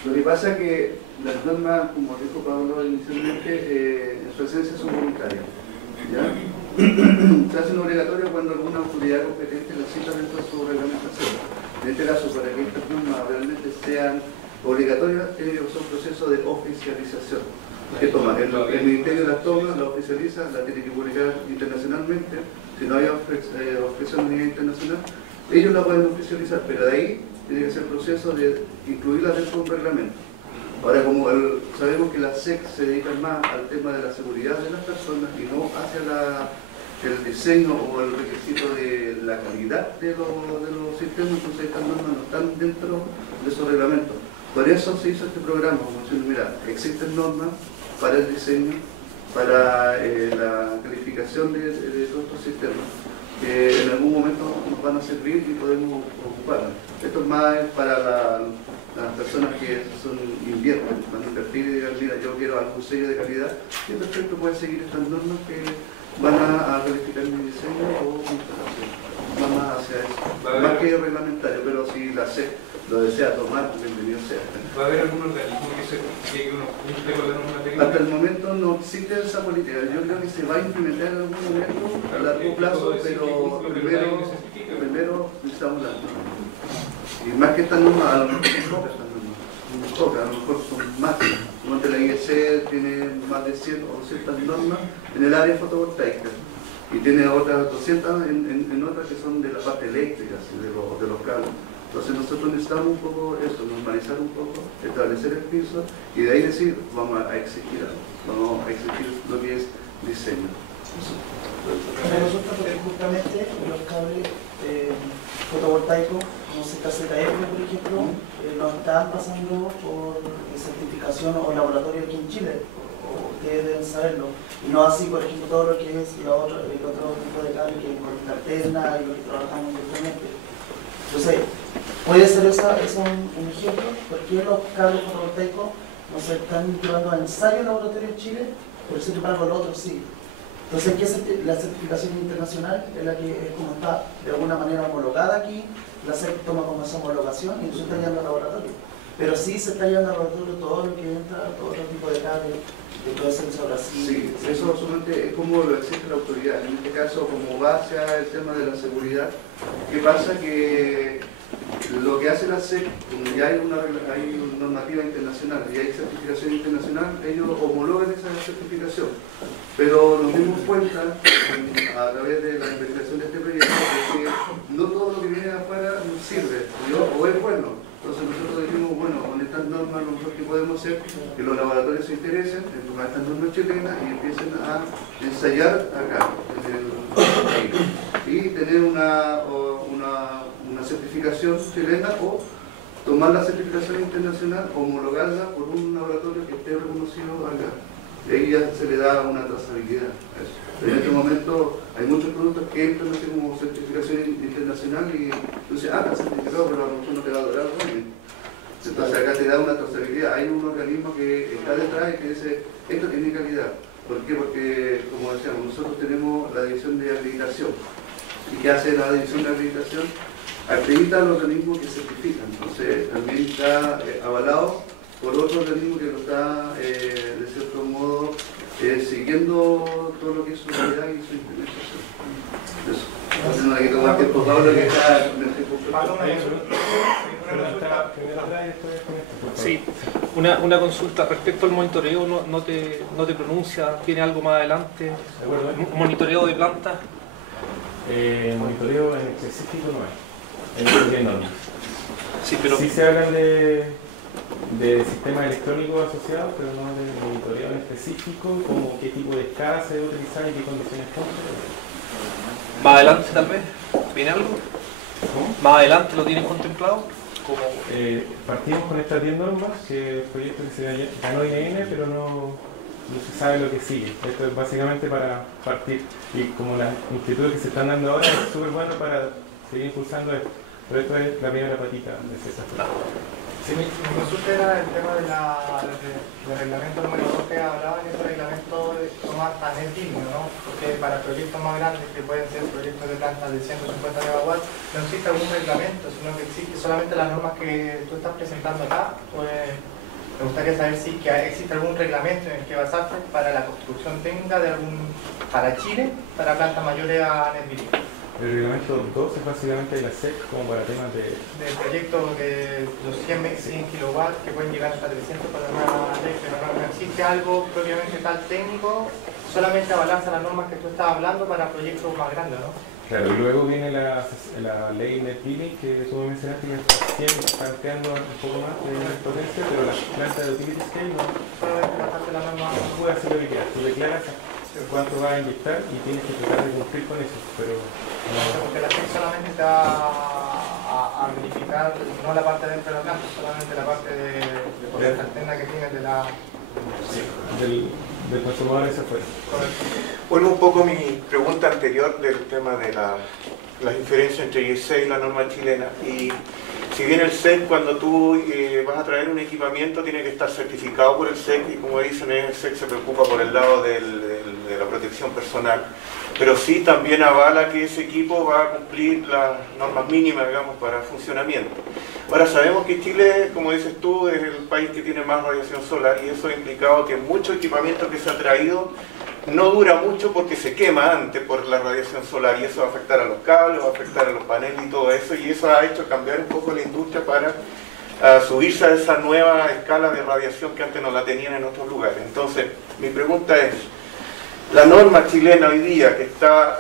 Lo que pasa es que las normas, como dijo Pablo inicialmente, en su esencia son voluntarias. ¿Ya? Se hacen obligatorias cuando alguna autoridad competente las cita dentro de su reglamentación. En este caso, para que estas normas realmente sean obligatorias, tiene que ser un proceso de oficialización. Que toma, el Ministerio las toma, la oficializa, la tiene que publicar internacionalmente. Si no hay objeción a nivel internacional, ellos la pueden oficializar, pero de ahí tiene que ser el proceso de incluirla dentro de un reglamento. Ahora, como sabemos que la SEC se dedica más al tema de la seguridad de las personas y no hacia el diseño o el requisito de la calidad de los sistemas, entonces estas normas no están dentro de esos reglamentos. Por eso se hizo este programa, como diciendo, mira, existen normas para el diseño, para la calificación de todos estos sistemas, que en algún momento nos van a servir y podemos ocuparnos. Esto es más para las personas que invierten, van a invertir y digan, mira, yo quiero algún sello de calidad, y perfecto, pueden seguir estas normas que van a calificar mi diseño o mi instalación. Va más hacia eso, más que reglamentario, pero si la SEC lo desea tomar, bienvenido sea. ¿Va a haber algún organismo que se llegue uno cumple con la norma técnica? Hasta el momento no existe esa política. Yo creo que se va a implementar en algún momento a largo plazo, pero primero necesitamos las normas. Y más que estas normas, a lo mejor son pocas estas normas. Pocas, a lo mejor son más. Como la IEC tiene más de 100 o 200 normas en el área fotovoltaica. Y tiene otras 200 en otras que son de la parte eléctrica, así, de los cables. Entonces nosotros necesitamos un poco eso, normalizar un poco, establecer el piso y de ahí decir, vamos a exigir algo, vamos a exigir lo que es diseño. Me resulta porque justamente los cables fotovoltaicos, como ZZF por ejemplo, no están pasando por certificación o laboratorio aquí en Chile. Ustedes deben saberlo, y no así por ejemplo todo lo que es el otro tipo de cable que es corriente alterna y lo que trabajamos directamente. Entonces, ¿puede ser eso un ejemplo? ¿Por qué los cables fotovoltaicos no se están llevando a ensayo en laboratorio en Chile? Por eso que para los otros sí. Entonces, la certificación internacional es la que es como está de alguna manera homologada aquí, la SEC toma como esa homologación y eso está yendo al laboratorio. Pero sí se está yendo al laboratorio todo lo que entra, todo otro tipo de cable, que puede ser sobre así. Sí, eso solamente es como lo exige la autoridad. En este caso, como base al tema de la seguridad, ¿qué pasa? Que lo que hace la SEC, como ya hay una normativa internacional y hay certificación internacional, ellos homologan esa certificación. Pero nos dimos cuenta, a través de la investigación de este proyecto, de que no todo lo que viene de afuera nos sirve, o es bueno. Entonces nosotros dijimos, bueno, con estas normas lo mejor que podemos hacer que los laboratorios se interesen en tomar estas normas chilenas y empiecen a ensayar acá, en el país. Y tener una certificación chilena o tomar la certificación internacional, homologarla por un laboratorio que esté reconocido acá. Y ahí ya se le da una trazabilidad a eso. Pero en este momento hay muchos productos que entran así como certificación internacional y tú dices, está certificado, pero a lo mejor no te va a durar bien. Entonces acá te da una trazabilidad. Hay un organismo que está detrás y que dice, esto tiene calidad. ¿Por qué? Porque, como decíamos, nosotros tenemos la división de acreditación. ¿Y qué hace la división de acreditación? Acredita al organismo que certifica. Entonces también está avalado por otro organismo que lo está, de cierto modo, siguiendo todo lo que es su calidad y su implementación. Eso. Entonces no hay que tomar tiempo, Pablo, que está en el tiempo. Sí, una consulta respecto al monitoreo, no te pronuncia, tiene algo más adelante, monitoreo de plantas. Monitoreo en específico no hay, en normas. Sí, pero sí se hablan de sistemas electrónicos asociados, pero no de monitoreo en específico, como qué tipo de escala se debe utilizar y qué condiciones cumple. ¿Más adelante tal vez? ¿Viene algo? ¿Cómo? ¿Más adelante lo tienen contemplado? Partimos con estas 10 normas, que es un proyecto que se ganó INN, pero no se sabe lo que sigue. Esto es básicamente para partir. Y como las inquietudes que se están dando ahora, es súper bueno para seguir impulsando esto. Pero esto es la primera patita de César. Sí, mi consulta era el tema del reglamento número 2 que hablaba, en ese reglamento toma panel digno, ¿no? Porque para proyectos más grandes, que pueden ser proyectos de plantas de 150 megawatts, no existe algún reglamento, sino que existe solamente las normas que tú estás presentando acá. Pues me gustaría saber si existe algún reglamento en el que basarse para la construcción técnica para Chile, para plantas mayores a net metering. El reglamento 2 es básicamente la SEC como para temas de proyectos de los 100 kilowatts que pueden llegar hasta 300 para una ley, pero no existe algo propiamente tal técnico, solamente avalarse a las normas que tú estás hablando para proyectos más grandes, ¿no? Claro, y luego viene la ley net metering que tú me mencionaste que está planteando un poco más de potencia, pero la planta de utility scale no. Solamente bastante la norma. No puede hacer lo que quieras, tú declaras cuánto vas a inyectar y tienes que tratar de cumplir con eso, pero porque la SEC solamente te va a verificar no la parte dentro de la planta, solamente la parte de potencia alterna que tienes de la... del consumidor hacia afuera. Bueno, un poco mi pregunta anterior del tema de las diferencias entre IEC y la norma chilena. Y si bien el SEC, cuando tú vas a traer un equipamiento, tiene que estar certificado por el SEC, y como dicen, el SEC se preocupa por el lado de la protección personal, pero sí también avala que ese equipo va a cumplir las normas mínimas, digamos, para funcionamiento. Ahora sabemos que Chile, como dices tú, es el país que tiene más radiación solar, y eso ha implicado que mucho equipamiento que se ha traído no dura mucho porque se quema antes por la radiación solar, y eso va a afectar a los cables, va a afectar a los paneles y todo eso, y eso ha hecho cambiar un poco la industria para subirse a esa nueva escala de radiación que antes no la tenían en otros lugares. Entonces, mi pregunta es, la norma chilena hoy día que está,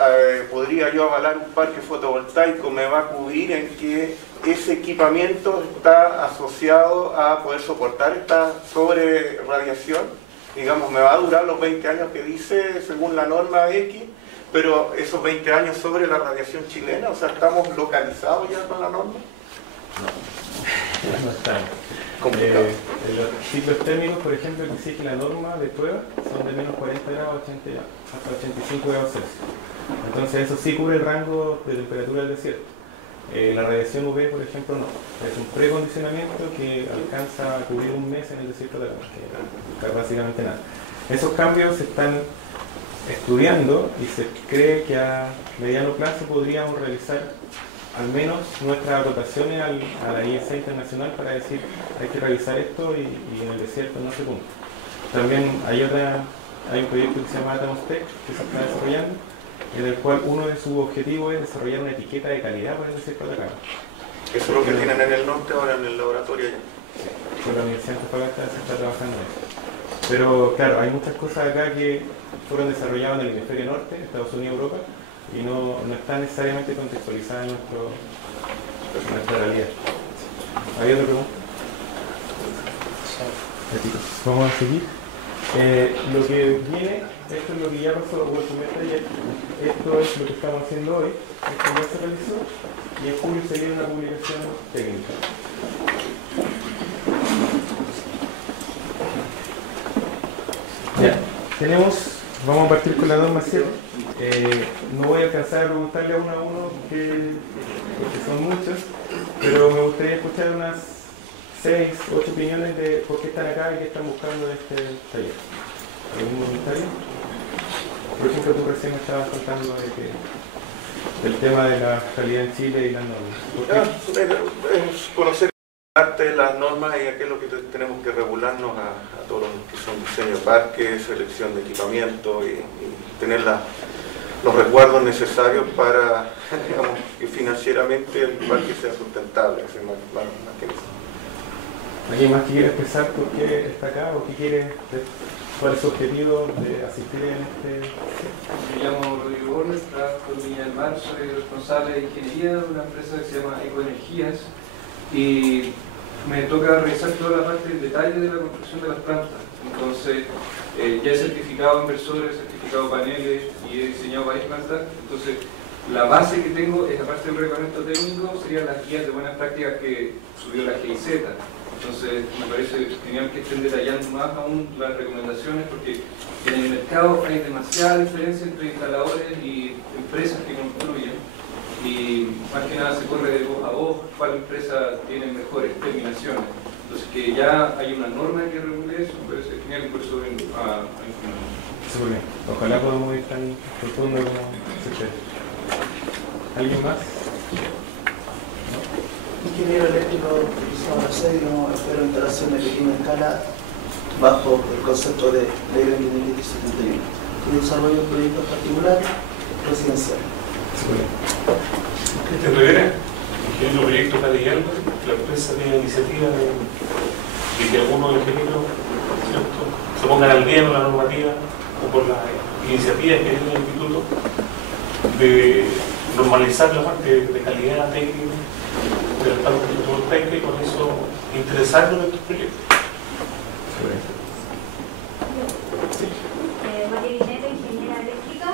podría yo avalar un parque fotovoltaico, me va a cubrir en que ese equipamiento está asociado a poder soportar esta sobreradiación, digamos, me va a durar los 20 años que dice según la norma X, pero esos 20 años sobre la radiación chilena, o sea, ¿estamos localizados ya con la norma? No estamos. Los ciclos térmicos, por ejemplo, que exige la norma de prueba son de menos 40 grados hasta 85 grados Celsius. Entonces eso sí cubre el rango de temperatura del desierto. La radiación UV, por ejemplo, no. Es un precondicionamiento que alcanza a cubrir un mes en el desierto de Atacama, que básicamente nada. Esos cambios están estudiando y se cree que a mediano plazo podríamos realizar al menos nuestras aportaciones a la IEC internacional para decir hay que realizar esto y en el desierto no se cumple. También hay un proyecto que se llama Atomos Tech que se está desarrollando, en el cual uno de sus objetivos es desarrollar una etiqueta de calidad para el desierto de Atacama. Eso es lo que tienen en el norte ahora en el laboratorio allá. Con la Universidad de Antofagasta se está trabajando en eso. Pero claro, hay muchas cosas acá que fueron desarrolladas en el hemisferio norte, Estados Unidos, Europa, y no están necesariamente contextualizadas en nuestra realidad. ¿Hay otra pregunta? Vamos a seguir. Lo que viene, esto es lo que ya pasó, o el primer taller, esto es lo que estamos haciendo hoy, esto ya se realizó, y en julio se viene una publicación técnica. Ya, vamos a partir con la norma 7. No voy a alcanzar a preguntarle a uno porque son muchos, pero me gustaría escuchar unas 6, 8 opiniones de por qué están acá y qué están buscando en este taller. ¿Algún comentario? Por ejemplo, tú recién me estabas contando del tema de la calidad en Chile y las normas. Es conocer las normas y aquello que tenemos que regularnos a todos los que son diseño de parques, selección de equipamiento y tener los resguardos necesarios para, digamos, que financieramente el parque sea sustentable. ¿Alguien más que quiere expresar por qué está acá o qué quiere, cuál es su objetivo de asistir en este? Me llamo Rodrigo Borges, trabajo en Viña del Mar, soy responsable de ingeniería de una empresa que se llama Ecoenergías y me toca revisar toda la parte del detalle de la construcción de las plantas. Entonces, ya he certificado inversores, he certificado paneles y he diseñado varias plantas. Entonces, la base que tengo es, aparte del reglamento técnico, serían las guías de buenas prácticas que subió la GIZ. Entonces, me parece genial que estén detallando más aún las recomendaciones, porque en el mercado hay demasiada diferencia entre instaladores y empresas que construyen. Y más que nada se corre de voz a voz cuál empresa tiene mejores terminaciones. Entonces, que ya hay una norma que regule eso, me parece genial, y por eso vengo a informar. Súper bien. Ojalá podamos ir tan profundo como se puede. ¿Alguien más? Ingeniero eléctrico utilizado la sede, espero instalación de pequeña escala bajo el concepto de Ley 2071. Que desarrollo proyectos particulares residenciales. Cristian Rivera, ingeniero proyecto Calillano. La empresa tiene la iniciativa de que algunos ingenieros se pongan al día con la normativa o por la iniciativa que tiene el instituto de normalizar la parte de calidad técnica de las plantas fotovoltaicas y con eso interesarnos en estos proyectos. María Vineta, ingeniera eléctrica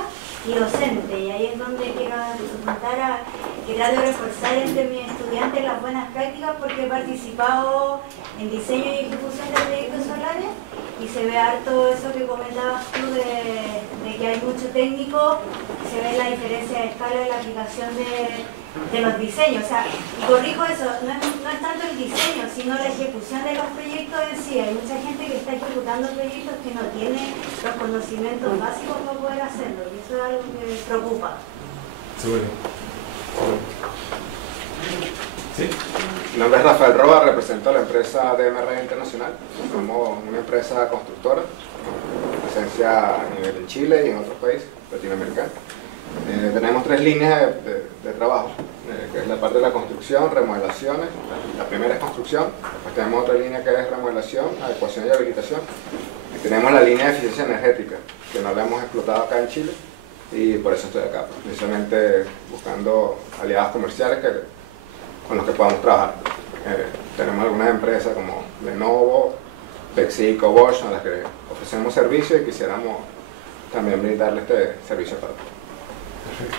y docente, y ahí es donde quiero apuntar que trato de reforzar entre mis estudiantes las buenas prácticas, porque he participado en diseño y ejecución de proyectos solares y se ve harto eso que comentabas tú de que hay mucho técnico, se ve la diferencia de escala de la aplicación de los diseños. O sea, y corrijo eso, no es tanto el diseño, sino la ejecución de los proyectos en sí. Hay mucha gente que está ejecutando proyectos que no tiene los conocimientos básicos para poder hacerlo, y eso es algo que me preocupa. Seguro. ¿Sí? Mi nombre es Rafael Roa, represento a la empresa DMR Internacional. Somos una empresa constructora, presencia a nivel de Chile y en otros países latinoamericanos. Tenemos 3 líneas de trabajo, que es la parte de la construcción, remodelaciones. La primera es construcción, después tenemos otra línea que es remodelación, adecuación y habilitación. Y tenemos la línea de eficiencia energética, que no la hemos explotado acá en Chile, y por eso estoy acá, precisamente buscando aliados comerciales con los que podamos trabajar. Tenemos algunas empresas como Lenovo, PepsiCo, Bosch, a las que ofrecemos servicios y quisiéramos también brindarle este servicio para todos. Perfecto.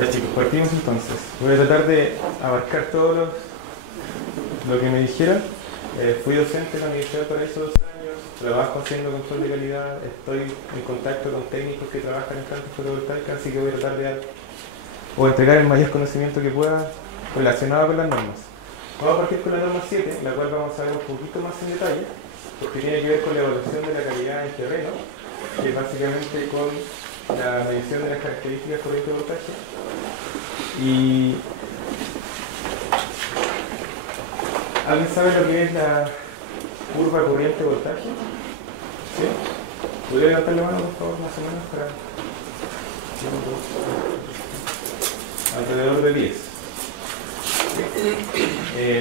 Ya chicos, partimos entonces. Voy a tratar de abarcar todo lo que me dijeron. Fui docente en la Universidad para esos 2 años, trabajo haciendo control de calidad, estoy en contacto con técnicos que trabajan en plantas fotovoltaicas, así que voy a tratar de dar o entregar el mayor conocimiento que pueda relacionado con las normas. Vamos a partir con la norma 7, la cual vamos a ver un poquito más en detalle, porque tiene que ver con la evaluación de la calidad en terreno que es básicamente con la medición de las características corriente de voltaje. Y ¿alguien sabe lo que es la curva corriente voltaje? ¿Sí? ¿Podría levantar la mano, por favor, más o menos, para alrededor de 10?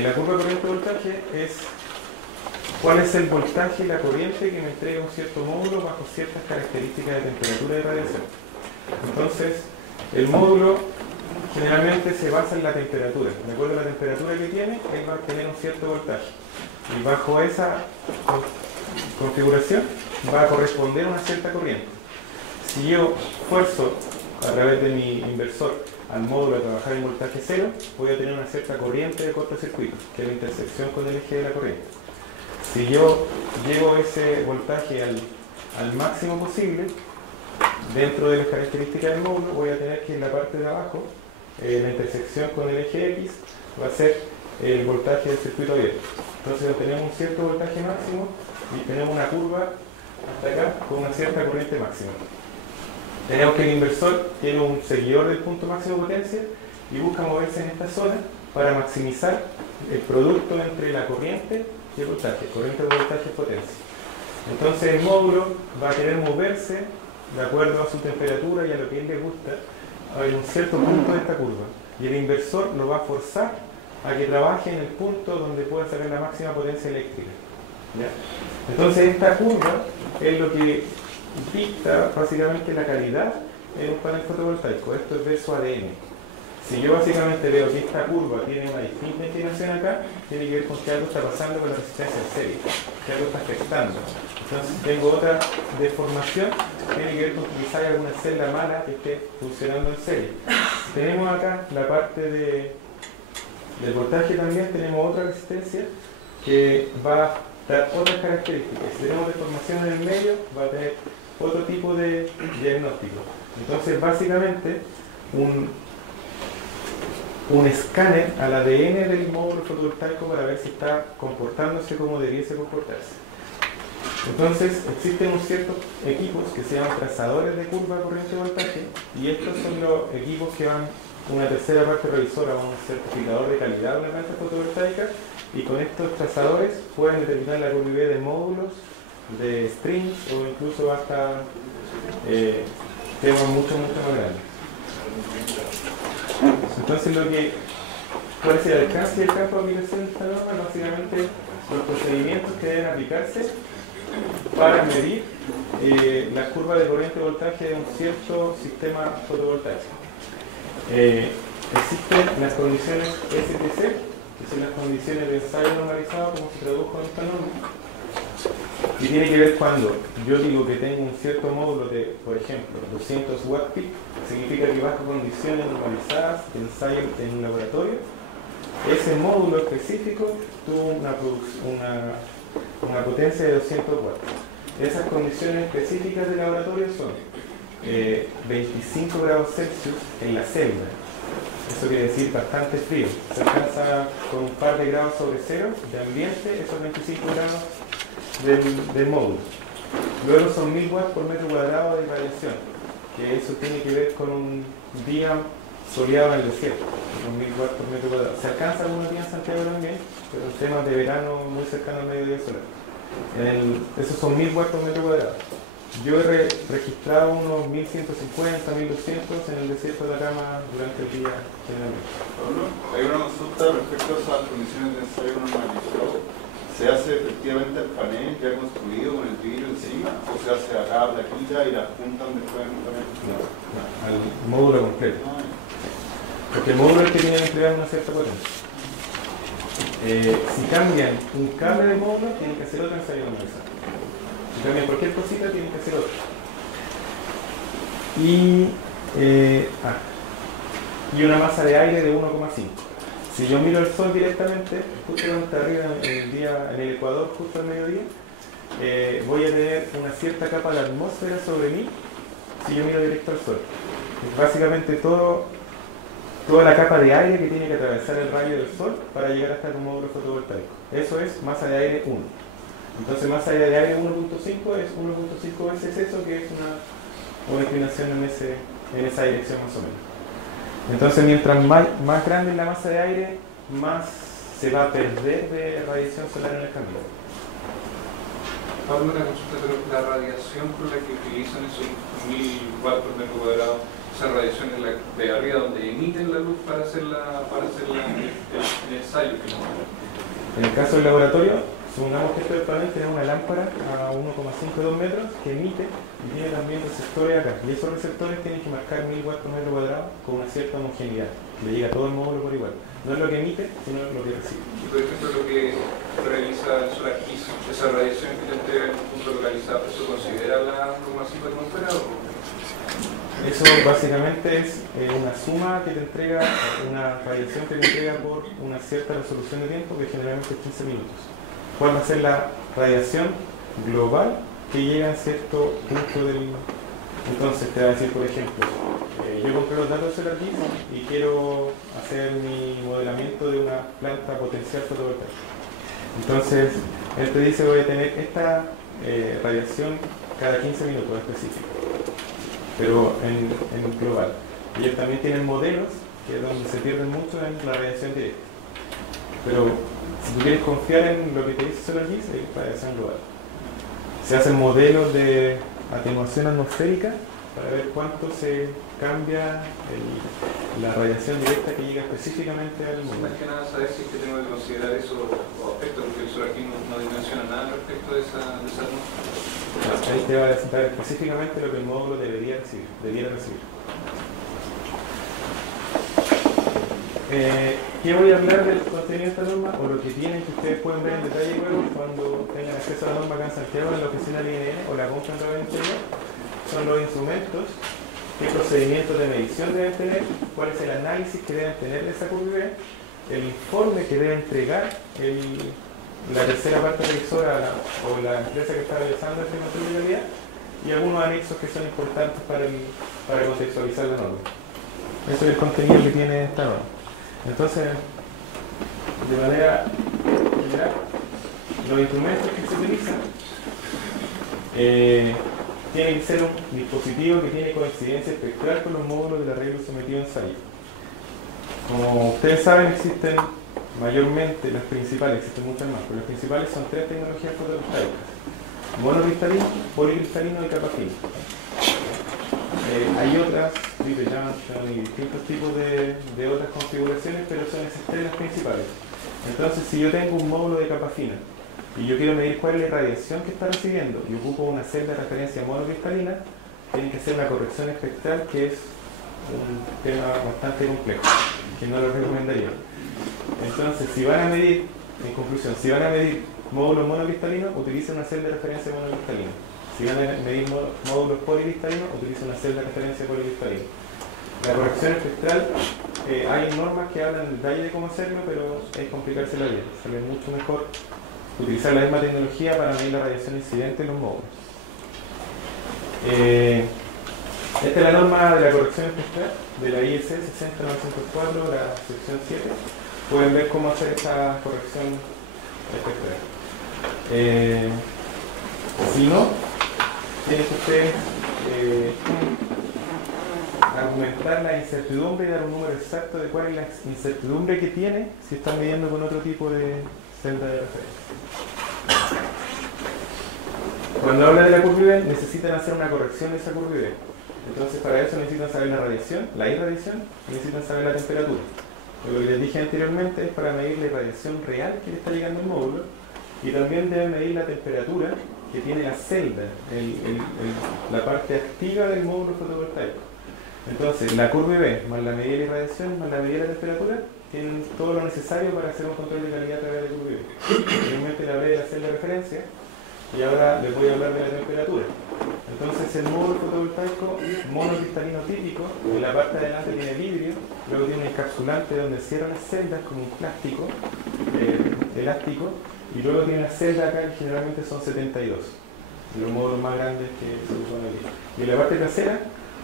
La curva corriente voltaje es cuál es el voltaje y la corriente que me entrega un cierto módulo bajo ciertas características de temperatura y radiación. Entonces, el módulo generalmente se basa en la temperatura. De acuerdo a la temperatura que tiene, él va a tener un cierto voltaje. Y bajo esa configuración va a corresponder a una cierta corriente. Si yo fuerzo a través de mi inversor al módulo a trabajar en voltaje cero, voy a tener una cierta corriente de cortocircuito, que es la intersección con el eje de la corriente. Si yo llevo ese voltaje al máximo posible, dentro de las características del módulo, voy a tener que en la parte de abajo, la intersección con el eje X, va a ser el voltaje del circuito abierto. Entonces tenemos un cierto voltaje máximo y tenemos una curva hasta acá con una cierta corriente máxima. Tenemos que el inversor tiene un seguidor del punto máximo de potencia y busca moverse en esta zona para maximizar el producto entre la corriente y el voltaje, corriente de voltaje y potencia. Entonces el módulo va a querer moverse de acuerdo a su temperatura y a lo que a él le gusta en un cierto punto de esta curva. Y el inversor lo va a forzar a que trabaje en el punto donde pueda sacar la máxima potencia eléctrica. ¿Ya? Entonces esta curva es lo que dicta básicamente la calidad en un panel fotovoltaico. Esto es versus ADN. Si yo básicamente veo que esta curva tiene una distinta inclinación acá, tiene que ver con que algo está pasando con la resistencia en serie, que algo está afectando. Entonces tengo otra deformación, tiene que ver con que quizá hay alguna celda mala que esté funcionando en serie. Tenemos acá la parte del voltaje también, tenemos otra resistencia que va a dar otras características. Si tenemos deformación en el medio, va a tener otro tipo de diagnóstico. Entonces básicamente un escáner al ADN del módulo fotovoltaico para ver si está comportándose como debiese comportarse. Entonces existen unos ciertos equipos que se llaman trazadores de curva corriente voltaje, y estos son los equipos que van una tercera parte revisora, un certificador de calidad de una planta fotovoltaica, y con estos trazadores pueden determinar la curva de módulos, de strings o incluso hasta temas mucho más grandes. Entonces ¿cuál es el alcance y el campo de aplicación de esta norma? Básicamente los procedimientos que deben aplicarse para medir la curva de corriente voltaje de un cierto sistema fotovoltaico. Existen las condiciones STC, que son las condiciones de ensayo normalizado, como se tradujo en esta norma. Y tiene que ver cuando yo digo que tengo un cierto módulo de, por ejemplo, 200 watt peak, significa que bajo condiciones normalizadas de ensayo en un laboratorio, ese módulo específico tuvo una potencia de 200 watts. Esas condiciones específicas de laboratorio son 25 grados Celsius en la celda. Eso quiere decir bastante frío. Se alcanza con un par de grados sobre cero de ambiente esos 25 grados del módulo. Luego son 1000 watts por metro cuadrado de radiación, que eso tiene que ver con un día soleado en el desierto, con 1000 watts por metro cuadrado. Se alcanza algunos días en Santiago también, pero en temas de verano muy cercano al mediodía solar. Esos son 1000 watts por metro cuadrado. Yo he registrado unos 1150, 1200 en el desierto de Atacama durante el día generalmente. Pablo, hay una consulta respecto a esas condiciones de ensayo normalizado. ¿Se hace efectivamente el panel ya construido con el vidrio encima o se hace a cada plaquilla y las juntan después en el panel? No, al módulo completo. Porque el módulo es el que tiene que entregar una cierta potencia. Si cambian un cable del módulo, tienen que hacer otro ensayo normalizado. Si cambian cualquier cosita, tienen que hacer otro. Y una masa de aire de 1,5. Si yo miro el sol directamente, justamente arriba en el ecuador, justo al mediodía, voy a tener una cierta capa de atmósfera sobre mí si yo miro directo al sol. Básicamente toda la capa de aire que tiene que atravesar el rayo del sol para llegar hasta el módulo fotovoltaico. Eso es masa de aire 1. Entonces masa de aire 1.5 es 1.5 veces eso, que es una inclinación en esa dirección más o menos. Entonces mientras más grande es la masa de aire, más se va a perder de radiación solar en el camino. Pablo, una consulta, pero la radiación con la que utilizan esos 1000 watts por metro cuadrado, esa radiación es la de arriba donde emiten la luz para hacer el ensayo. En el caso del laboratorio, supongamos que esto del panel tiene una lámpara a 1,52 metros que emite y tiene también receptores acá. Y esos receptores tienen que marcar 1000 watts por metro cuadrado con una cierta homogeneidad. Le llega a todo el módulo por igual. No es lo que emite, sino lo que recibe. Y por ejemplo, lo que realiza el solar X, esa radiación que te entrega en un punto localizado, ¿eso considera la 1,5 atmósfera? Eso básicamente es una suma que te entrega, una radiación que te entrega por una cierta resolución de tiempo, que generalmente es 15 minutos. ¿Cuál va a ser la radiación global que llega a cierto punto del... Entonces te va a decir, por ejemplo, yo compré los datos de SolarGIS y quiero hacer mi modelamiento de una planta potencial fotovoltaica. Entonces, él te dice, voy a tener esta radiación cada 15 minutos específico, pero en global. Ellos también tienen modelos que es donde se pierden mucho en la radiación directa. Pero si tú quieres confiar en lo que te dice SolarGIS, es radiación global. Se hacen modelos de atenuación atmosférica para ver cuánto se cambia la radiación directa que llega específicamente al mundo. Más que nada saber si es que tengo que considerar esos aspectos, porque el SolarGIS no dimensiona nada respecto de esa atmósfera. Ahí te va a decir específicamente lo que el módulo debiera recibir. ¿Qué voy a hablar del contenido de esta norma o lo que tienen que ustedes pueden ver en detalle luego cuando tengan acceso a la norma acá en Santiago en la oficina del INN o la compran en interior? Son los instrumentos, qué procedimientos de medición deben tener, cuál es el análisis que deben tener de esa curva, el informe que debe entregar la tercera parte revisora o la empresa que está realizando este control de calidad y algunos anexos que son importantes para contextualizar la norma. Eso es el contenido que tiene esta norma. Entonces, de manera general, los instrumentos que se utilizan tienen que ser un dispositivo que tiene coincidencia espectral con los módulos del arreglo sometido a ensayo. Como ustedes saben, existen mayormente las principales, existen muchas más, pero las principales son tres tecnologías fotovoltaicas: monocristalino, policristalino y capa fina. Hay otras, triple junction y distintos tipos de otras configuraciones, pero son esas tres las principales. Entonces, si yo tengo un módulo de capa fina y yo quiero medir cuál es la radiación que está recibiendo y ocupo una celda de referencia monocristalina, tienen que hacer una corrección espectral, que es un tema bastante complejo, que no lo recomendaría. Entonces, si van a medir, en conclusión, si van a medir módulos monocristalinos, utilicen una celda de referencia monocristalina. Si van a medir módulos policristalinos, utilicen una celda de referencia policristalina. La corrección espectral, hay normas que hablan en detalle de cómo hacerlo, pero es complicarse la vida. Sale mucho mejor utilizar la misma tecnología para medir la radiación incidente en los módulos. Esta es la norma de la corrección espectral de la IEC 60904, la sección 7. Pueden ver cómo hacer esta corrección espectral. Si no, tienen que ustedes argumentar la incertidumbre y dar un número exacto de cuál es la incertidumbre que tiene si están midiendo con otro tipo de celda de referencia. Cuando habla de la curva I, necesitan hacer una corrección de esa curva I. Entonces, para eso necesitan saber la radiación, la irradiación, y necesitan saber la temperatura. Lo que les dije anteriormente es para medir la irradiación real que le está llegando al módulo, y también deben medir la temperatura que tiene la celda, la parte activa del módulo fotovoltaico. Entonces, la curva I más la medida de la irradiación más la medida de la temperatura tienen todo lo necesario para hacer un control de calidad a través de curva I. Anteriormente le hablé de la celda de referencia y ahora les voy a hablar de la temperatura. Entonces, el módulo fotovoltaico monocristalino típico, en la parte de adelante tiene vidrio, luego tiene un encapsulante donde cierran las celdas con un plástico elástico, y luego tiene una celda acá que generalmente son 72, los módulos más grandes que se usan aquí. Y en la parte trasera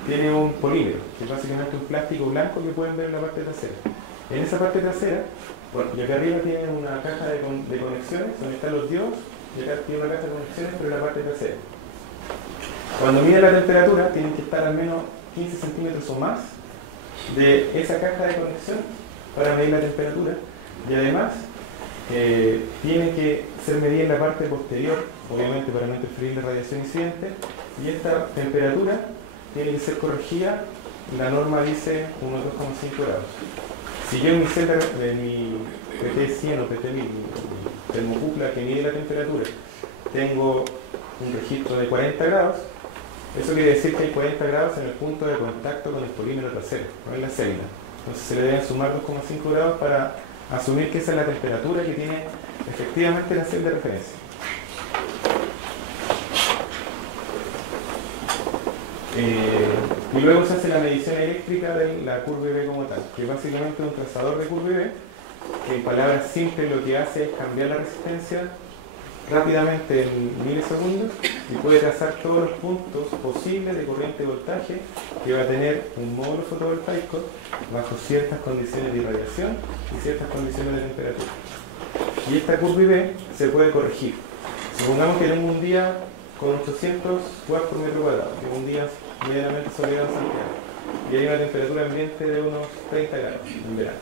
tiene un polímero, que es básicamente un plástico blanco que pueden ver en la parte trasera. En esa parte trasera, bueno, y acá arriba tiene una caja de conexiones donde están los diodos y acá tiene una caja de conexiones, pero en la parte trasera. Cuando miden la temperatura, tienen que estar al menos 15 centímetros o más de esa caja de conexión para medir la temperatura, y además tiene que ser medida en la parte posterior, obviamente para no interferir la radiación incidente, y esta temperatura tiene que ser corregida. La norma dice unos 2,5 grados. Si yo en mi celda, en mi PT100 o PT1000, mi termocupla que mide la temperatura, tengo un registro de 40 grados, eso quiere decir que hay 40 grados en el punto de contacto con el polímero trasero, no en la celda. Entonces se le deben sumar 2,5 grados para asumir que esa es la temperatura que tiene efectivamente la celda de referencia. Y luego se hace la medición eléctrica de la curva IV como tal, que básicamente es un trazador de curva IV, que en palabras simples lo que hace es cambiar la resistencia rápidamente en milisegundos y puede trazar todos los puntos posibles de corriente y voltaje que va a tener un módulo fotovoltaico bajo ciertas condiciones de irradiación y ciertas condiciones de temperatura. Y esta curva IV se puede corregir. Supongamos que tengo un día con 800 watts por metro cuadrado, que es un día medianamente soleado en Santiago, y hay una temperatura ambiente de unos 30 grados en verano.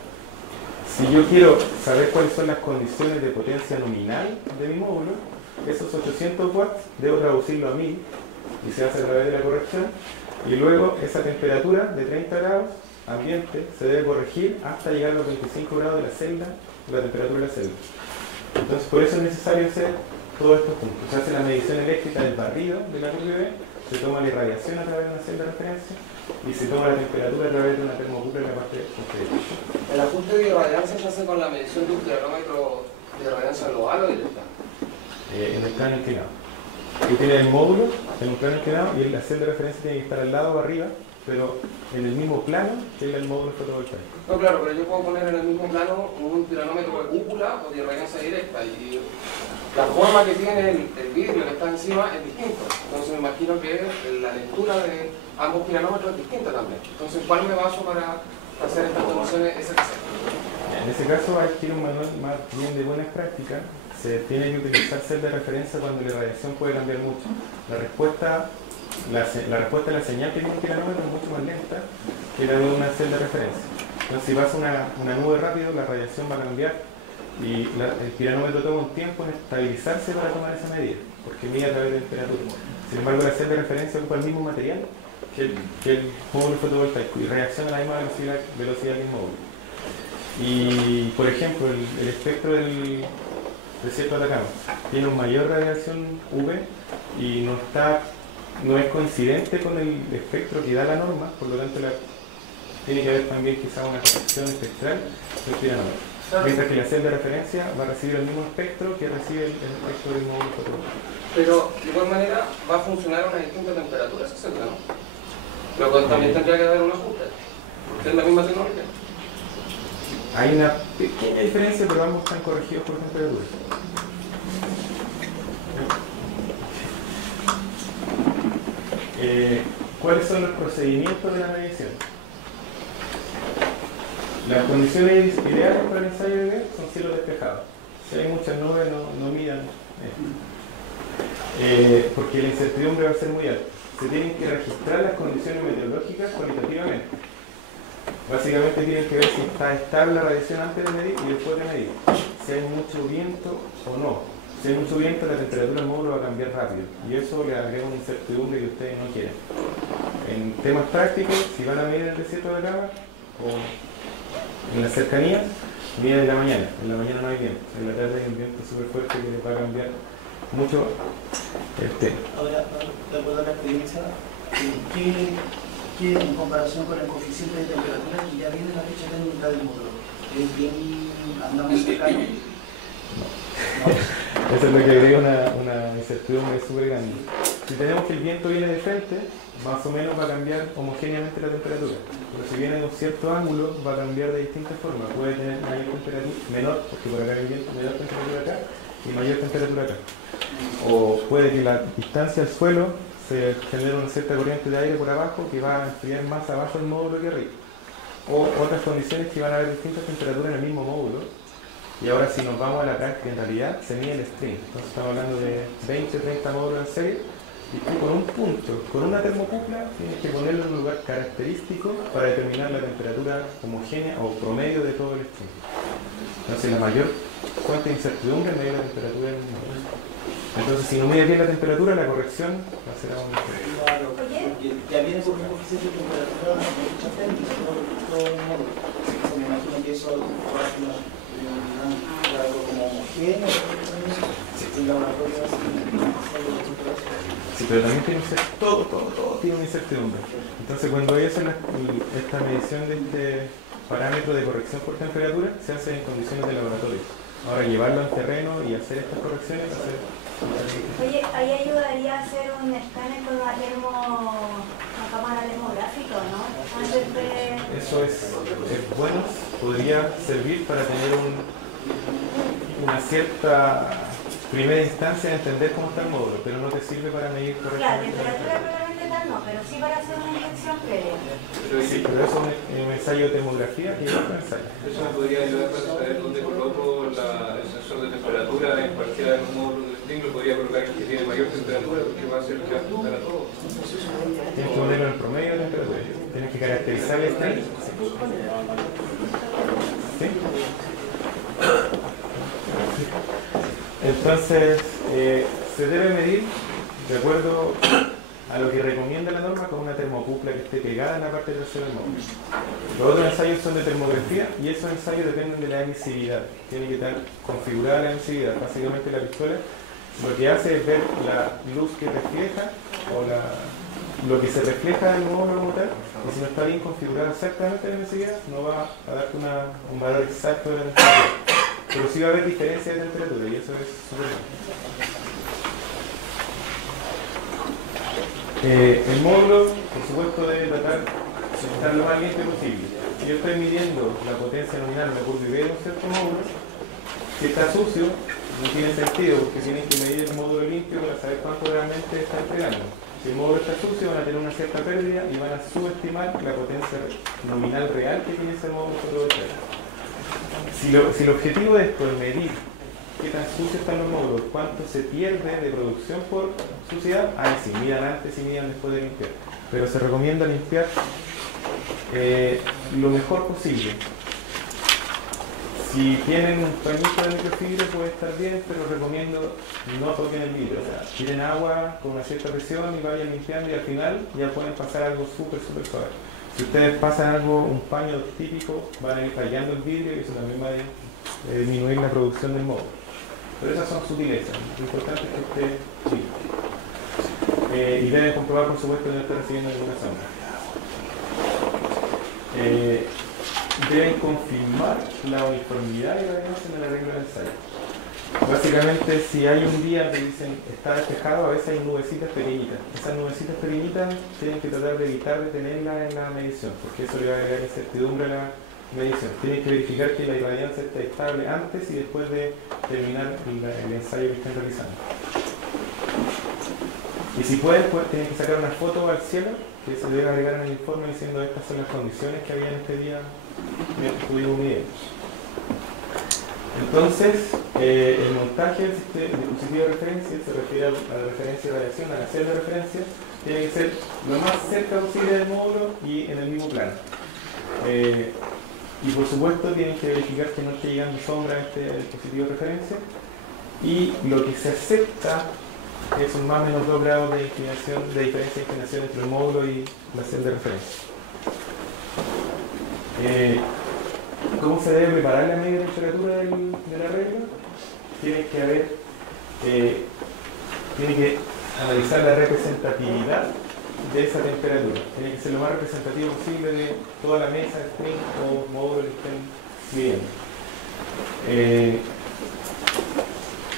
Si yo quiero saber cuáles son las condiciones de potencia nominal de mi módulo, esos 800 watts debo traducirlo a 1000 y se hace a través de la corrección, y luego esa temperatura de 30 grados ambiente se debe corregir hasta llegar a los 25 grados de la celda, la temperatura de la celda. Entonces por eso es necesario hacer todos estos puntos. Se hace la medición eléctrica del barrido de la curva IV, se toma la irradiación a través de una celda de referencia y se toma la temperatura a través de una termocupla en la parte posterior. ¿El ajuste de irradiancia se hace con la medición de un piranómetro de irradiancia global o directa? En el plano inclinado. Aquí tiene el módulo en un plano inclinado y la celda de referencia tiene que estar al lado o arriba, pero en el mismo plano que el módulo fotovoltaico. No, claro, pero yo puedo poner en el mismo plano un piranómetro de cúpula o de irradiancia directa y la forma que tiene el vidrio que está encima es distinto. Entonces me imagino que la lectura de ambos piranómetros es distinta también. Entonces, ¿cuál me baso para hacer estas condiciones SKC? En ese caso hay que ir a un manual más bien de buenas prácticas. Se tiene que utilizar celda de referencia cuando la radiación puede cambiar mucho. La respuesta de la señal que tiene un piranómetro es mucho más lenta que la de una celda de referencia. Entonces, si pasa una nube rápido, la radiación va a cambiar y el piranómetro toma un tiempo en estabilizarse para tomar esa medida, porque mide a través de temperatura. Sin embargo, la celda de referencia ocupa el mismo material que el módulo fotovoltaico y reacciona a la misma velocidad que el módulo. Y, por ejemplo, el espectro del desierto de Atacama tiene una mayor radiación UV y no es coincidente con el espectro que da la norma, por lo tanto tiene que haber también quizá una corrección espectral del piranómetro. Mientras que la celda de referencia va a recibir el mismo espectro que recibe el espectro del módulo fotovoltaico. Pero de igual manera va a funcionar a una distinta temperatura esa celda, ¿no? Pero también tendría que haber un ajuste, porque es la misma tecnología. Hay una pequeña diferencia, pero ambos están corregidos por temperatura. ¿Cuáles son los procedimientos de la medición? Las condiciones ideales para el ensayo de ver son cielos despejados. Si hay muchas nubes, no midan porque la incertidumbre va a ser muy alta. Se tienen que registrar las condiciones meteorológicas cualitativamente. Básicamente tienen que ver si está estable la radiación antes de medir y después de medir. Si hay mucho viento o no. Si hay mucho viento, la temperatura del módulo va a cambiar rápido y eso le agrega una incertidumbre que ustedes no quieren. En temas prácticos, si van a medir en el desierto de Atacama o en las cercanías, miden en la mañana. En la mañana no hay viento. En la tarde hay un viento súper fuerte que les va a cambiar mucho el tema. Ahora, de acuerdo a la experiencia, ¿qué en comparación con el coeficiente de temperatura que ya viene la fecha técnica del módulo? ¿Es bien, andamos cercanos? Eso es lo que agrega una incertidumbre súper grande. Si tenemos que el viento viene de frente, más o menos va a cambiar homogéneamente la temperatura. Pero si viene de un cierto ángulo, va a cambiar de distintas formas. Puede tener mayor temperatura, menor, porque por acá hay viento, menor temperatura acá y mayor temperatura acá. O puede que la distancia al suelo se genere una cierta corriente de aire por abajo que va a enfriar más abajo el módulo que arriba. O otras condiciones que van a haber distintas temperaturas en el mismo módulo Y ahora si nos vamos a la práctica, en realidad se mide el string. Entonces estamos hablando de 20, 30 módulos en serie. Y tú con un punto, con una termocupla, tienes que ponerlo en un lugar característico para determinar la temperatura homogénea o promedio de todo el string. Entonces la mayor fuente de incertidumbre es medir la temperatura del módulo. Entonces si no mides bien la temperatura, la corrección va a ser aún más. Claro, porque ya viene con un coeficiente de temperatura de mucha técnica, todo el módulo. Me imagino que eso va a ser algo como homogéneo, en laboratorio. Sí, pero también tiene que ser todo tiene una incertidumbre. Entonces cuando ellos hacen esta medición de este parámetro de corrección por temperatura, se hace en condiciones de laboratorio. Ahora llevarlo al terreno y hacer estas correcciones, Oye, ahí ayudaría a hacer un escáner con una cámara termográfica, ¿no? Antes de... Eso es bueno, podría servir para tener una cierta primera instancia de entender cómo está el módulo, pero no te sirve para medir correctamente. Claro, temperatura probablemente tal no, pero sí para hacer una inspección previa. Sí, pero eso es un ensayo de termografía y otro ensayo. Eso me podría ayudar para saber dónde coloco el sensor de temperatura en cualquiera de los módulos del string. Lo podría colocar que tiene mayor temperatura porque va a ser el que va a apuntar a todo. Tienes que ponerlo en el promedio de temperatura. Tienes que caracterizar el string. ¿Sí? Entonces, se debe medir de acuerdo a lo que recomienda la norma con una termocupla que esté pegada en la parte trasera del módulo. Los otros ensayos son de termografía y esos ensayos dependen de la emisividad. Tiene que estar configurada la emisividad. Básicamente la pistola lo que hace es ver la luz que refleja o lo que se refleja del módulo como tal, y si no está bien configurada exactamente la emisividad, no va a darte un valor exacto de la temperatura. Pero sí va a haber diferencia de temperatura y eso es súper bien. El módulo, por supuesto, debe tratar de estar lo más limpio posible. Si yo estoy midiendo la potencia nominal de curva y B de un cierto módulo, si está sucio, no tiene sentido porque tienen que medir el módulo limpio para saber cuánto realmente está entregando. Si el módulo está sucio, van a tener una cierta pérdida y van a subestimar la potencia nominal real que tiene ese módulo fotovoltaico. Si el objetivo de esto es medir qué tan sucios están los módulos, cuánto se pierde de producción por suciedad, sí, midan antes y midan después de limpiar. Pero se recomienda limpiar lo mejor posible. Si tienen un pañito de microfibra puede estar bien, pero recomiendo no toquen el vidrio. O sea, tiren agua con una cierta presión y vayan limpiando y al final ya pueden pasar algo súper suave. Si ustedes pasan un paño típico, van a ir fallando el vidrio y eso también va a disminuir la producción del módulo. Pero esas son sutilezas. Lo importante es que esté limpio. Y deben comprobar, por supuesto, que no esté recibiendo ninguna sombra. Deben confirmar la uniformidad y la varianza en el arreglo del ensayo. Básicamente, si hay un día que dicen está despejado, a veces hay nubecitas pequeñitas. Esas nubecitas pequeñitas tienen que tratar de evitar de tenerlas en la medición, porque eso le va a agregar incertidumbre a la medición. Tienen que verificar que la irradiancia esté estable antes y después de terminar el ensayo que estén realizando. Y si pueden, tienen que sacar una foto al cielo que se debe agregar en el informe diciendo estas son las condiciones que había en este día mientras estuvimos midiendo. Entonces, el montaje del dispositivo de referencia se refiere a la referencia de radiación, a la celda de referencia, tiene que ser lo más cerca posible del módulo y en el mismo plano. Y por supuesto tienen que verificar que no esté llegando sombra a este dispositivo de referencia. Y lo que se acepta es un más o menos 2 grados de inclinación, de diferencia de inclinación entre el módulo y la celda de referencia. ¿Cómo se debe preparar la media temperatura del arreglo? Tiene que analizar la representatividad de esa temperatura. Tiene que ser lo más representativo posible de toda la mesa, string o módulo que estén midiendo.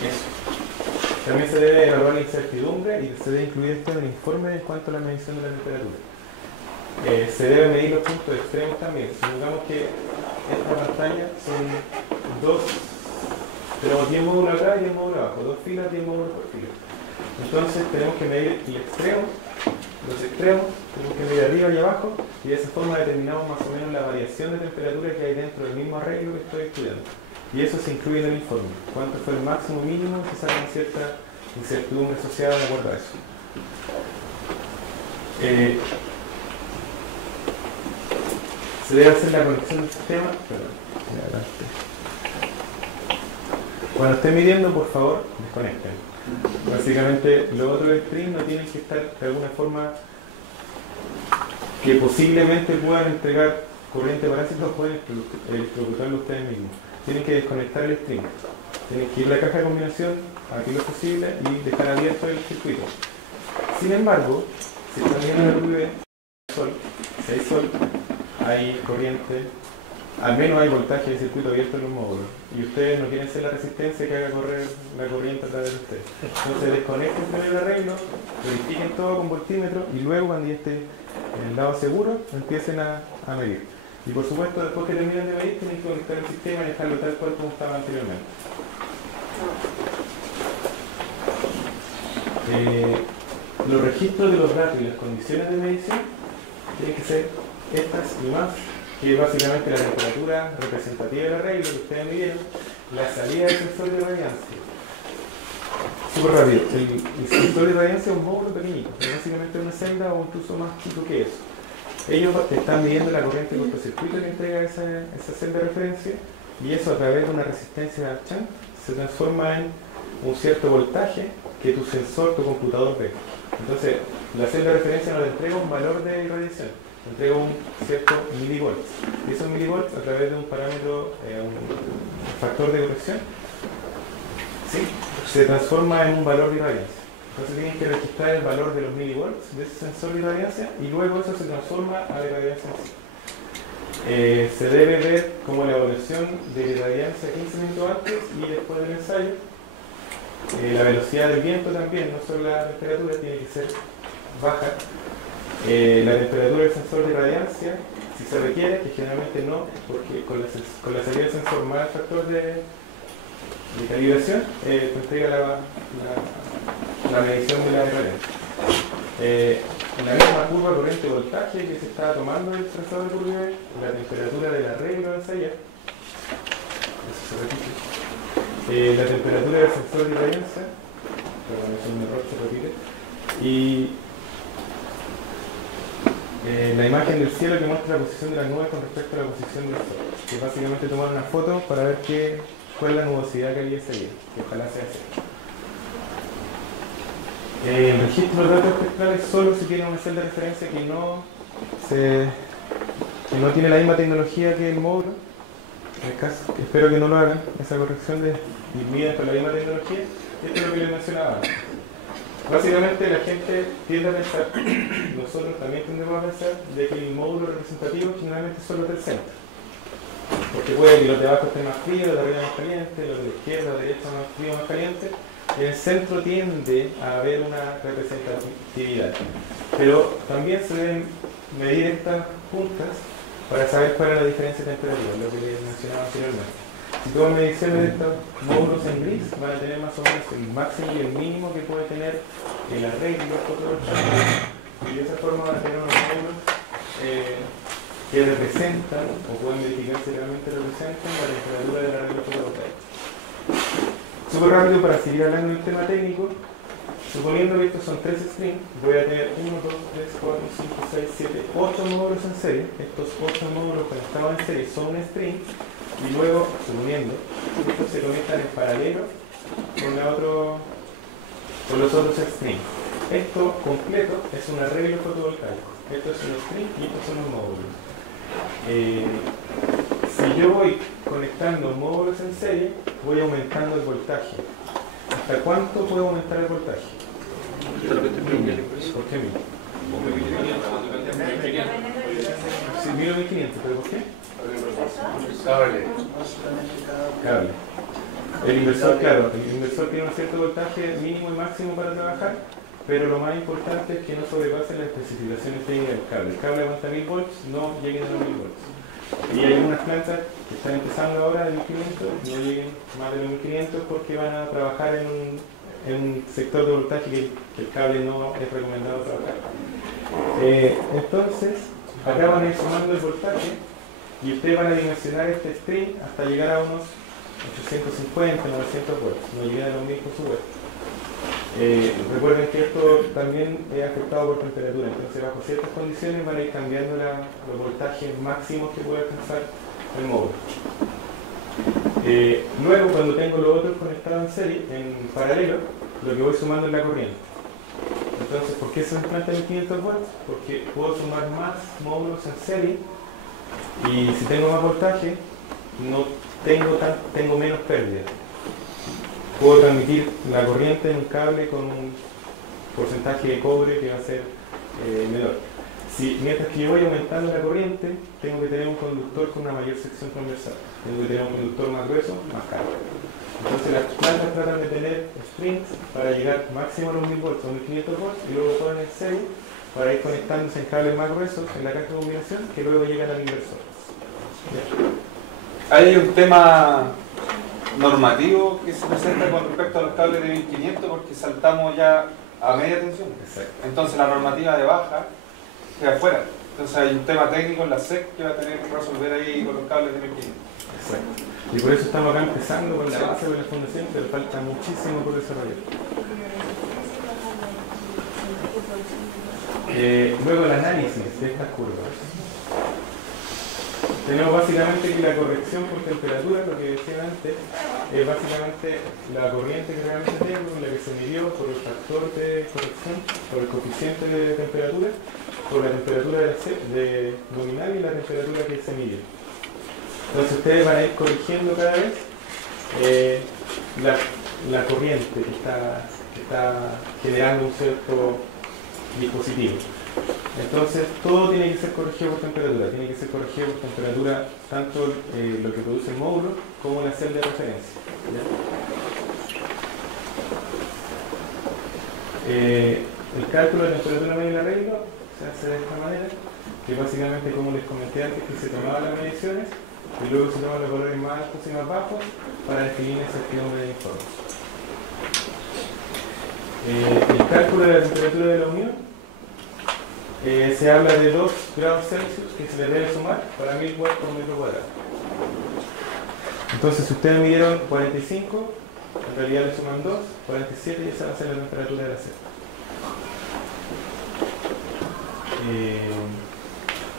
Eso. También se debe evaluar la incertidumbre y se debe incluir esto en el informe en cuanto a la medición de la temperatura. Se deben medir los puntos extremos también. Supongamos que esta pantalla son tenemos 10 módulos acá y 10 módulos abajo, 2 filas, 10 módulos por fila. Entonces tenemos que medir el extremo, los extremos, tenemos que medir arriba y abajo y de esa forma determinamos más o menos la variación de temperatura que hay dentro del mismo arreglo que estoy estudiando. Y Y eso se incluye en el informe. ¿Cuánto fue el máximo mínimo? Se saca una cierta incertidumbre asociada de acuerdo a eso. Se debe hacer la conexión del sistema. Cuando estén midiendo, por favor, desconecten. Básicamente, los otros streams no tienen que estar de alguna forma que posiblemente puedan entregar corriente parásita o pueden electrocutarlo ustedes mismos. Tienen que desconectar el stream. Tienen que ir a la caja de combinación aquí lo posible y dejar abierto el circuito. Sin embargo, si están viendo la UV, si hay sol, hay corriente, al menos hay voltaje de circuito abierto en los módulos. Y ustedes no quieren ser la resistencia que haga correr la corriente a través de ustedes. Entonces desconecten primero el arreglo, verifiquen todo con voltímetro y luego cuando ya esté en el lado seguro empiecen a medir. Y por supuesto después que terminen de medir tienen que conectar el sistema y dejarlo tal cual como estaba anteriormente. Los registros de los datos y las condiciones de medición tienen que ser estas y más, que es básicamente la temperatura representativa del arreglo que ustedes midieron, la salida del sensor de radiancia. Súper rápido, el sensor de radiancia es un módulo pequeñito, es básicamente una celda o incluso más chico que eso. Ellos están midiendo la corriente de cortocircuito que entrega esa celda de referencia y eso a través de una resistencia shunt se transforma en un cierto voltaje que tu sensor, tu computador ve. Entonces, la celda de referencia no le entrega un valor de irradiación, le entrega un cierto milivolts. Y esos milivolts, a través de un parámetro, un factor de corrección, ¿sí?, se transforma en un valor de irradiancia. Entonces tienen que registrar el valor de los milivolts de ese sensor de irradiancia y luego eso se transforma a la irradiancia en sí. Se debe ver como la evaluación de la irradiancia 15 minutos antes y después del ensayo. La velocidad del viento también, no solo la temperatura, tiene que ser baja. La temperatura del sensor de irradiancia, si se requiere, que generalmente no, porque con la salida del sensor más el factor de calibración, te entrega la medición de la irradiancia. La misma curva corriente-voltaje que se estaba tomando el transformador de Fourier, la temperatura del arreglo de ensayar, eso se repite. La temperatura del sensor de irradiancia, perdón, es un error, se repite, y la imagen del cielo que muestra la posición de las nubes con respecto a la posición del sol, que básicamente tomar una foto para ver cuál es la nubosidad que había ese día, que ojalá sea así. El registro de datos espectrales solo si tiene una celda de referencia que no tiene la misma tecnología que el módulo. En el caso, espero que no lo hagan, esa corrección de medidas con la misma tecnología. Esto es lo que les mencionaba antes. Básicamente la gente tiende a pensar, nosotros también tendemos a pensar, de que el módulo representativo generalmente son los del centro. Porque puede que los de abajo estén más fríos, los de arriba más calientes, los de la izquierda, los de derecha más fríos, más calientes. En el centro tiende a haber una representatividad. Pero también se deben medir estas puntas para saber cuál es la diferencia de temperatura, lo que les mencionaba anteriormente. Si toman mediciones de estos módulos en gris, van a tener más o menos el máximo y el mínimo que puede tener el arreglo fotovoltaico. Y de esa forma van a tener unos módulos que representan, o pueden verificar si realmente representan, la temperatura del arreglo fotovoltaico. Súper rápido para seguir hablando del tema técnico. Suponiendo que estos son 3 strings, voy a tener 1, 2, 3, 4, 5, 6, 7, 8 módulos en serie. Estos 8 módulos conectados en serie son un string. Y luego, suponiendo, estos se conectan en paralelo con los otros strings. Esto completo es un arreglo fotovoltaico. Esto es un string y estos son los módulos. Si yo voy conectando módulos en serie, voy aumentando el voltaje. ¿Hasta cuánto puedo aumentar el voltaje? ¿Por qué 1000? Sí, 1500, ¿pero por qué? Cable. El inversor, claro, el inversor tiene un cierto voltaje mínimo y máximo para trabajar, pero lo más importante es que no sobrepase las especificaciones técnicas del cable. El cable aguanta 1000 volts, no lleguen a los 1000 volts. Y hay algunas plantas que están empezando ahora de 1500, no lleguen más de los 1500 porque van a trabajar en un sector de voltaje que el cable no es recomendado trabajar. Entonces, acá van a ir sumando el voltaje y ustedes van a dimensionar este string hasta llegar a unos 850, 900 watts, no llega a los 1000 por supuesto. Recuerden que esto también es afectado por temperatura, entonces bajo ciertas condiciones van a ir cambiando los voltajes máximos que puede alcanzar el módulo. Luego, cuando tengo los otros conectados en serie, en paralelo, lo que voy sumando es la corriente. Entonces, ¿por qué se implanta 1500 watts? Porque puedo sumar más módulos en serie y si tengo más voltaje, no tengo menos pérdida. Puedo transmitir la corriente en un cable con un porcentaje de cobre que va a ser menor. Mientras que yo voy aumentando la corriente, tengo que tener un conductor con una mayor sección transversal. Tengo que tener un conductor más grueso, más caro. Entonces las plantas tratan de tener springs para llegar máximo a los 1000 volts o 1500 volts y luego ponen en serie para ir conectándose en cables más gruesos en la caja de combinación que luego llegan al inversor. Hay un tema normativo que se presenta con respecto a los cables de 1500 porque saltamos ya a media tensión. Exacto. Entonces la normativa de baja queda afuera. Entonces hay un tema técnico en la SEC que va a tener que resolver ahí con los cables de 1500. Exacto. Y por eso estamos acá empezando con la base de la fundación, pero falta muchísimo por desarrollar. Luego el análisis de estas curvas. Tenemos básicamente que la corrección por temperatura, lo que decía antes, es básicamente la corriente que realmente tengo, la que se midió por el factor de corrección, por el coeficiente de temperatura, por la temperatura nominal y la temperatura que se midió. Entonces ustedes van a ir corrigiendo cada vez la corriente que está generando un cierto dispositivo. Entonces todo tiene que ser corregido por temperatura, tiene que ser corregido por temperatura tanto lo que produce el módulo como la celda de referencia. El cálculo de la temperatura media del arreglo se hace de esta manera, que básicamente, como les comenté antes, que se tomaban las mediciones y luego se toman los valores más altos y más bajos para definir esa certidumbre de informe. El cálculo de la temperatura de la unión se habla de 2 grados Celsius que se le debe sumar para 1000 watts por metro cuadrado. Entonces, si ustedes midieron 45, en realidad le suman 2, 47 y esa va a ser la temperatura de la celda.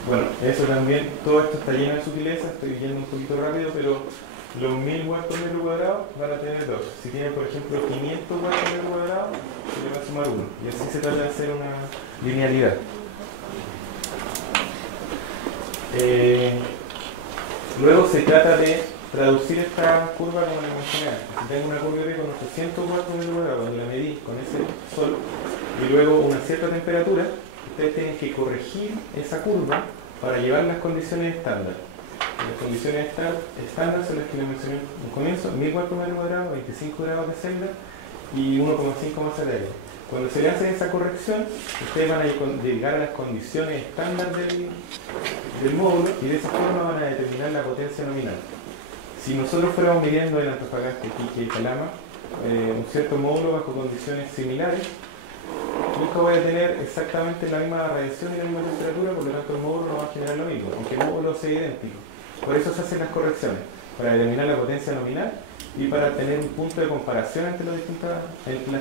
Bueno, eso también, todo esto está lleno de sutileza, estoy yendo un poquito rápido, pero los 1000 watts por metro cuadrado van a tener 2. Si tienen, por ejemplo, 500 watts por metro cuadrado, se le va a sumar 1. Y así se trata de hacer una linealidad. Luego se trata de traducir esta curva como la mencioné antes. Si tengo una curva con 800 watts por metro cuadrado, donde la medí con ese sol, y luego una cierta temperatura, ustedes tienen que corregir esa curva para llevar las condiciones estándar. Las condiciones estándar son las que les mencioné en un comienzo: 1000 watts por metro cuadrado, 25 grados de celda y 1,5 masa de aire. Cuando se le hace esa corrección, ustedes van a llegar a las condiciones estándar del módulo y de esa forma van a determinar la potencia nominal. Si nosotros fuéramos midiendo en Antofagasta, Iquique y Calama un cierto módulo bajo condiciones similares, nunca voy a tener exactamente la misma radiación y la misma temperatura, por lo tanto el módulo no va a generar lo mismo, aunque el módulo sea idéntico. Por eso se hacen las correcciones, para determinar la potencia nominal y para tener un punto de comparación entre las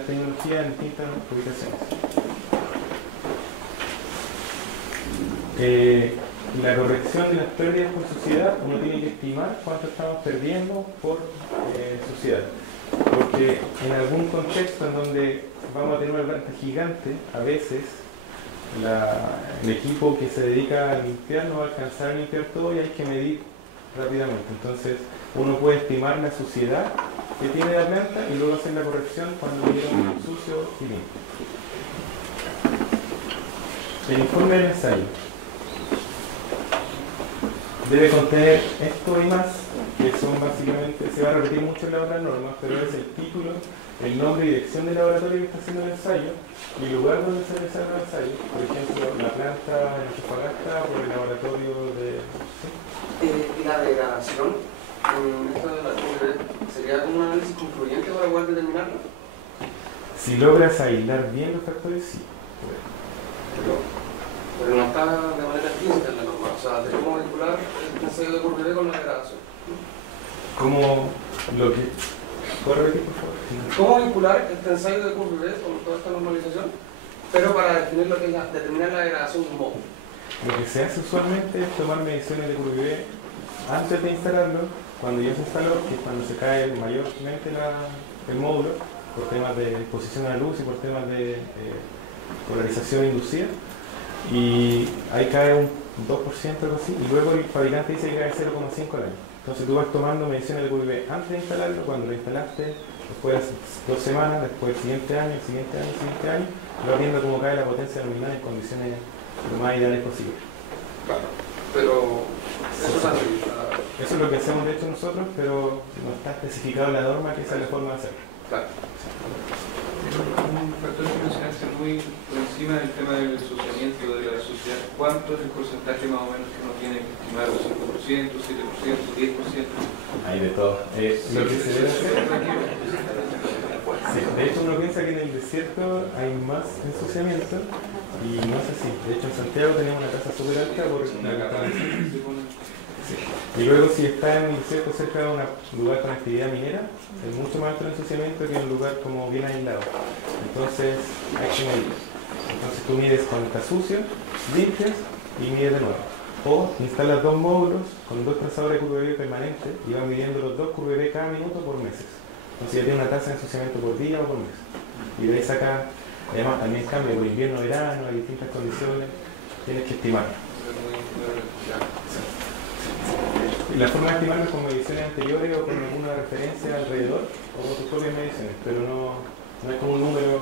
tecnologías en distintas ubicaciones. La corrección de las pérdidas por suciedad, uno tiene que estimar cuánto estamos perdiendo por suciedad. Porque en algún contexto en donde vamos a tener una planta gigante, a veces el equipo que se dedica a limpiar no va a alcanzar a limpiar todo y hay que medir rápidamente. Entonces uno puede estimar la suciedad que tiene la planta y luego hacer la corrección cuando llega un sucio y limpio. El informe del ensayo debe contener esto y más, que son básicamente, se va a repetir mucho en las otras normas, pero es el título, el nombre y dirección del laboratorio que está haciendo el ensayo y el lugar donde se realiza el ensayo. Por ejemplo, la planta en Antofagasta por el laboratorio de... ¿sí? ¿Y la degradación? ¿Sería un análisis concluyente para poder determinarlo? Si logras aislar bien los factores, sí. Pero no está de manera explícita en la norma, o sea, tenemos que vincular el ensayo de Courrier con la degradación. como lo que... ¿Puedo repetir, por favor? ¿Cómo vincular este ensayo de QVB con toda esta normalización? Pero para definir lo que es determinar la degradación de un módulo. Lo que se hace usualmente es tomar mediciones de QVB antes de instalarlo, cuando ya se instaló, que es cuando se cae mayormente el módulo, por temas de exposición a la luz y por temas de polarización inducida, y ahí cae un 2% o algo así, y luego el fabricante dice que cae 0,5 al año. Entonces tú vas tomando mediciones de QVB antes de instalarlo, cuando lo instalaste, después de 2 semanas, después del siguiente año, el siguiente año, el siguiente año, y vas viendo cómo cae la potencia nominal en condiciones lo más ideales posibles. Claro, pero eso es así. Eso es lo que hacemos de hecho nosotros, pero no está especificado en la norma que esa es la forma de hacerlo. Claro. Un factor que mencionaste muy por encima del tema del ensuciamiento de la sociedad. ¿Cuánto es el porcentaje más o menos que uno tiene que estimar? ¿5%, 7%, 10%? Hay de todo. Lo que se debe hacer... Sí, de hecho uno piensa que en el desierto hay más ensuciamiento y no es así. De hecho en Santiago tenemos una tasa súper alta por la contaminación. Sí. Y luego si está en el desierto cerca de un lugar con actividad minera, es mucho más alto el ensuciamiento que en un lugar como bien aislado. Entonces hay que medir. Entonces tú mides cuando está sucio, limpias y mides de nuevo. O instalas 2 módulos con 2 trazadores QVB permanentes y vas midiendo los 2 QVB cada minuto por meses. Entonces ya tiene una tasa de ensuciamiento por día o por mes. Y de ahí saca, además también cambia por invierno, verano, hay distintas condiciones, tienes que estimar. Y la forma de estimarlo es con mediciones anteriores o con alguna referencia alrededor o con tus propias mediciones, pero no es como un número.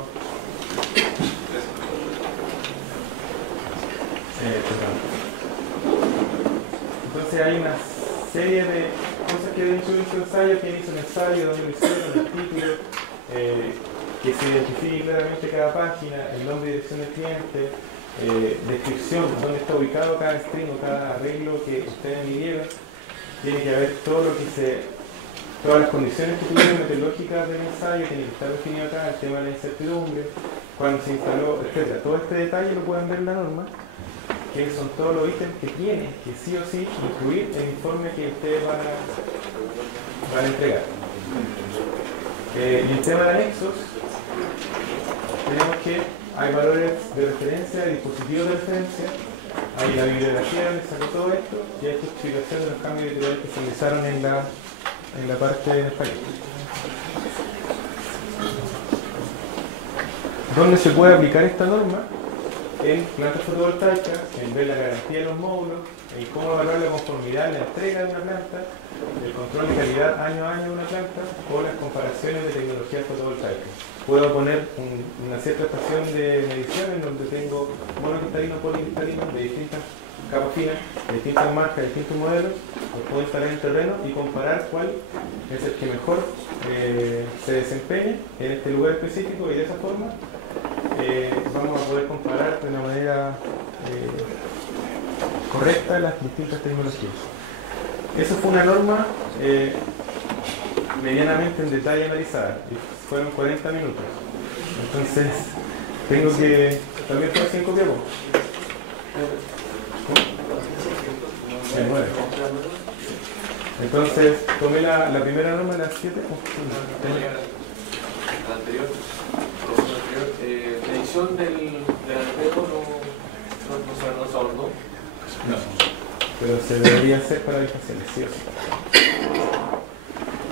Entonces hay una serie de cosas que deben incluir su ensayo, quién hizo el ensayo, dónde lo hicieron, el título, que se identifique claramente cada página, el nombre y dirección del cliente, descripción, dónde está ubicado cada stream o cada arreglo que ustedes midieron. Tiene que haber todo lo que todas las condiciones que tuvieron meteorológicas del ensayo, tiene que estar definido acá, el tema de la incertidumbre, cuando se instaló, etc. Todo este detalle lo pueden ver en la norma, que son todos los ítems que tiene que sí o sí incluir el informe que ustedes van a entregar. Y el tema de anexos, tenemos que hay valores de referencia, dispositivos de referencia, hay la bibliografía donde sacó todo esto y hay justificación de los cambios editoriales que se realizaron en la parte de español. ¿Dónde se puede aplicar esta norma? En plantas fotovoltaicas, en ver la garantía de los módulos, en cómo evaluar la conformidad en la entrega de una planta, el control de calidad año a año de una planta o las comparaciones de tecnologías fotovoltaicas. Puedo poner una cierta estación de medición en donde tengo monocristalino, policristalino de distintas capas finas, de distintas marcas, de distintos modelos, los puedo instalar en terreno y comparar cuál es el que mejor se desempeñe en este lugar específico y de esa forma vamos a poder comparar de una manera correcta las distintas tecnologías. Eso fue una norma medianamente en detalle analizada. Fueron 40 minutos. Entonces, tengo que... ¿También fue 5 tiempos? El 9. Entonces, tomé la primera norma de las 7. La anterior, medición del albedo no se abordó. No, pero se debería hacer para bifaciales, sí o sí.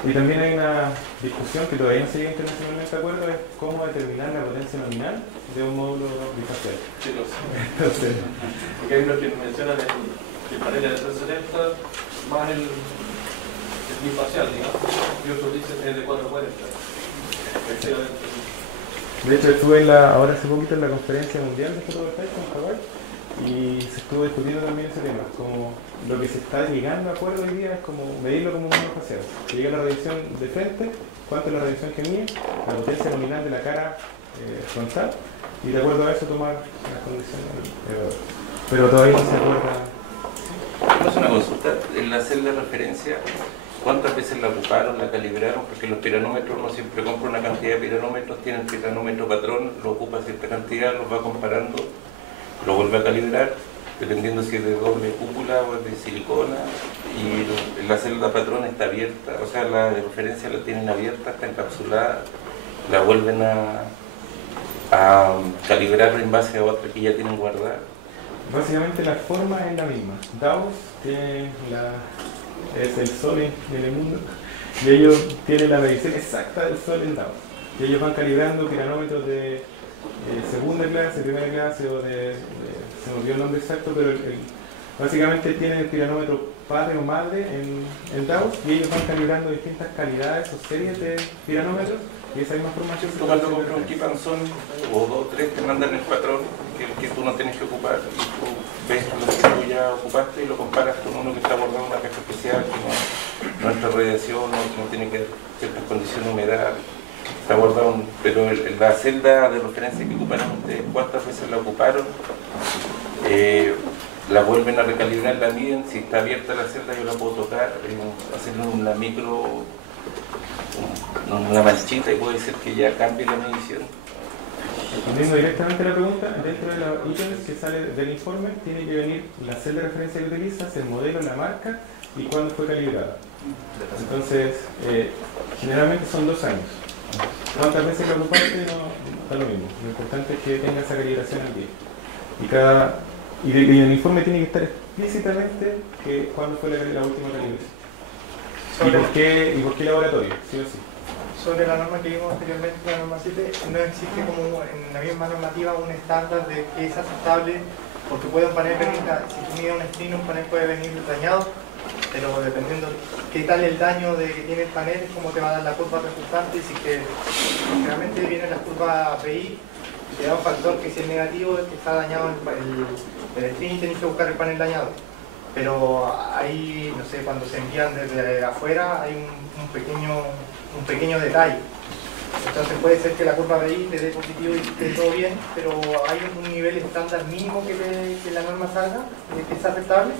Y también hay una discusión que todavía no se llega internacionalmente de acuerdo, es cómo determinar la potencia nominal de un módulo bifacial. Sí, lo sé. Entonces, porque hay unos que mencionan el panel de 370 más el bifacial, digamos, y otros dicen el de 440. De hecho, estuve ahora hace poquito en la conferencia mundial de fotovoltaica en Hawái y se estuvo discutiendo también ese tema, como lo que se está llegando a acuerdo hoy día es como medirlo como un módulo facial. Se llega la radiación de frente, cuánto es la radiación que mide, la potencia nominal de la cara frontal y de acuerdo a eso tomar las condiciones de error. Pero todavía no se acuerda. Vamos a una consulta, en hacer la referencia, ¿cuántas veces la ocuparon, la calibraron? Porque los piranómetros, uno siempre compra una cantidad de piranómetros, tiene el piranómetro patrón, lo ocupa cierta cantidad, los va comparando, lo vuelve a calibrar dependiendo si es de doble cúpula o es de silicona, y la celda patrón está abierta, o sea, la de referencia la tienen abierta, está encapsulada, la vuelven a calibrar en base a otra que ya tienen guardada. Básicamente la forma es la misma. DAOS tiene es el sol en el mundo, y ellos tienen la medición exacta del sol en DAOS. Y ellos van calibrando piranómetros de segunda clase, primera clase o se me olvidó el nombre exacto, pero básicamente tienen el piranómetro padre o madre en DAOS, y ellos van calibrando distintas calidades o series de piranómetros, y esa misma formación Tú cuando compras un kipanzón o 2 o 3 te mandan el patrón que tú no tienes que ocupar, y tú ves lo que tú ya ocupaste y lo comparas con uno que está bordado en una caja especial, que no entra radiación, no tiene que ciertas condiciones de humedad, está bordado, pero la celda de referencia que ocuparon ustedes, ¿cuántas veces la ocuparon? La vuelven a recalibrar, la miden, si está abierta la celda yo la puedo tocar, hacerle una micro, una manchita, y puede ser que ya cambie la medición. Respondiendo directamente a la pregunta, dentro de los ítems que sale del informe tiene que venir la celda de referencia que utilizas, el modelo, la marca y cuándo fue calibrada. Entonces, generalmente son 2 años. ¿Cuántas veces la ocupaste? No da lo mismo. Lo importante es que tenga esa calibración al día. Y el informe tiene que estar explícitamente que cuándo fue la última calibración. ¿Y por qué laboratorio? Sí o sí. Sobre la norma que vimos anteriormente, la norma 7, no existe como en la misma normativa un estándar de que es aceptable, porque puede un panel venir, si tú mides un screen, un panel puede venir dañado, pero dependiendo qué tal el daño que tiene el panel, cómo te va a dar la curva resultante, y si que realmente viene la curva PI, te da un factor que si es negativo es que está dañado el screen y tenés que buscar el panel dañado. Pero ahí, no sé, cuando se envían desde afuera hay un pequeño detalle. Entonces puede ser que la curva PI te dé positivo y esté todo bien, pero hay un nivel estándar mínimo que la norma salga, que es aceptable.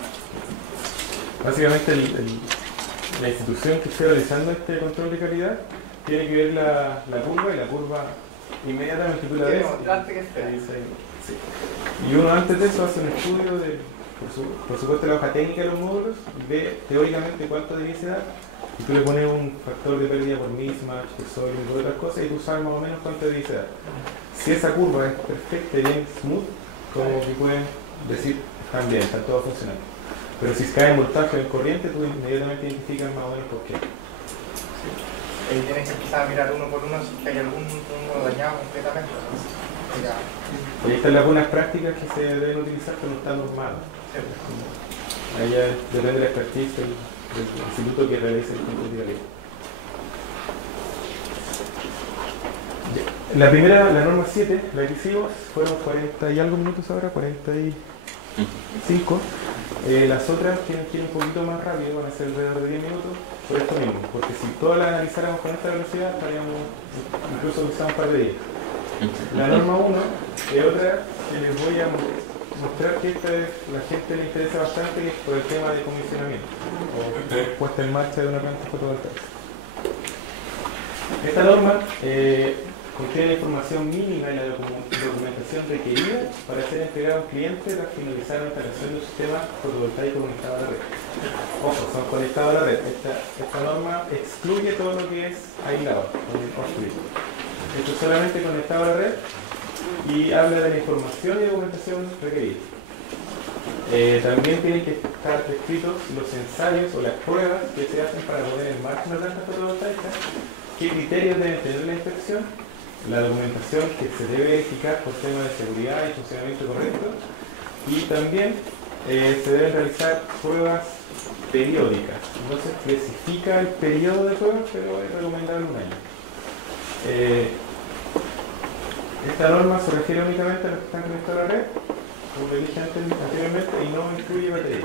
Básicamente la institución que esté realizando este control de calidad tiene que ver la curva, y la curva inmediatamente tú la ves. Sí. Y uno antes de eso hace un estudio de, por supuesto, la hoja técnica de los módulos, y ve teóricamente cuánto debiese dar, y tú le pones un factor de pérdida por mismatch, por soil y por otras cosas, y tú sabes más o menos cuánto debiese dar. Si esa curva es perfecta y bien smooth, como que pueden decir, están bien, está todo funcionando. Pero si cae en voltaje o en corriente, tú inmediatamente identificas más o menos por qué. Y tienes que empezar a mirar uno por uno si hay algún dañado completamente. Y ahí están las buenas prácticas que se deben utilizar, pero no están normadas. Ahí ya depende de la expertise del instituto que realice el control de calidad. La primera, la norma 7, la que hicimos, fueron 40 y algo minutos ahora, 45. Las otras tienen que ir un poquito más rápido, van a ser alrededor de 10 minutos, por esto mismo, porque si todas las analizáramos con esta velocidad, estaríamos incluso quizás un par de días. La norma 1 es otra que les voy a mostrar que la gente le interesa bastante, y es por el tema de comisionamiento o puesta en marcha de una planta fotovoltaica. Esta norma contiene la información mínima y la documentación requerida para ser entregada a un cliente para finalizar la instalación de un sistema fotovoltaico conectado a la red. Ojo, son conectados a la red. Esta norma excluye todo lo que es aislado, off-grid. Esto es solamente conectado a la red y habla de la información y documentación requerida. También tienen que estar descritos los ensayos o las pruebas que se hacen para poner en marcha una planta fotovoltaica, qué criterios deben tener la inspección, la documentación que se debe verificar por temas de seguridad y funcionamiento correcto, y también se deben realizar pruebas periódicas. No se especifica el periodo de pruebas, pero es recomendable un año. Esta norma se refiere únicamente a los que están conectados a la red, como le dije anteriormente, y no incluye baterías.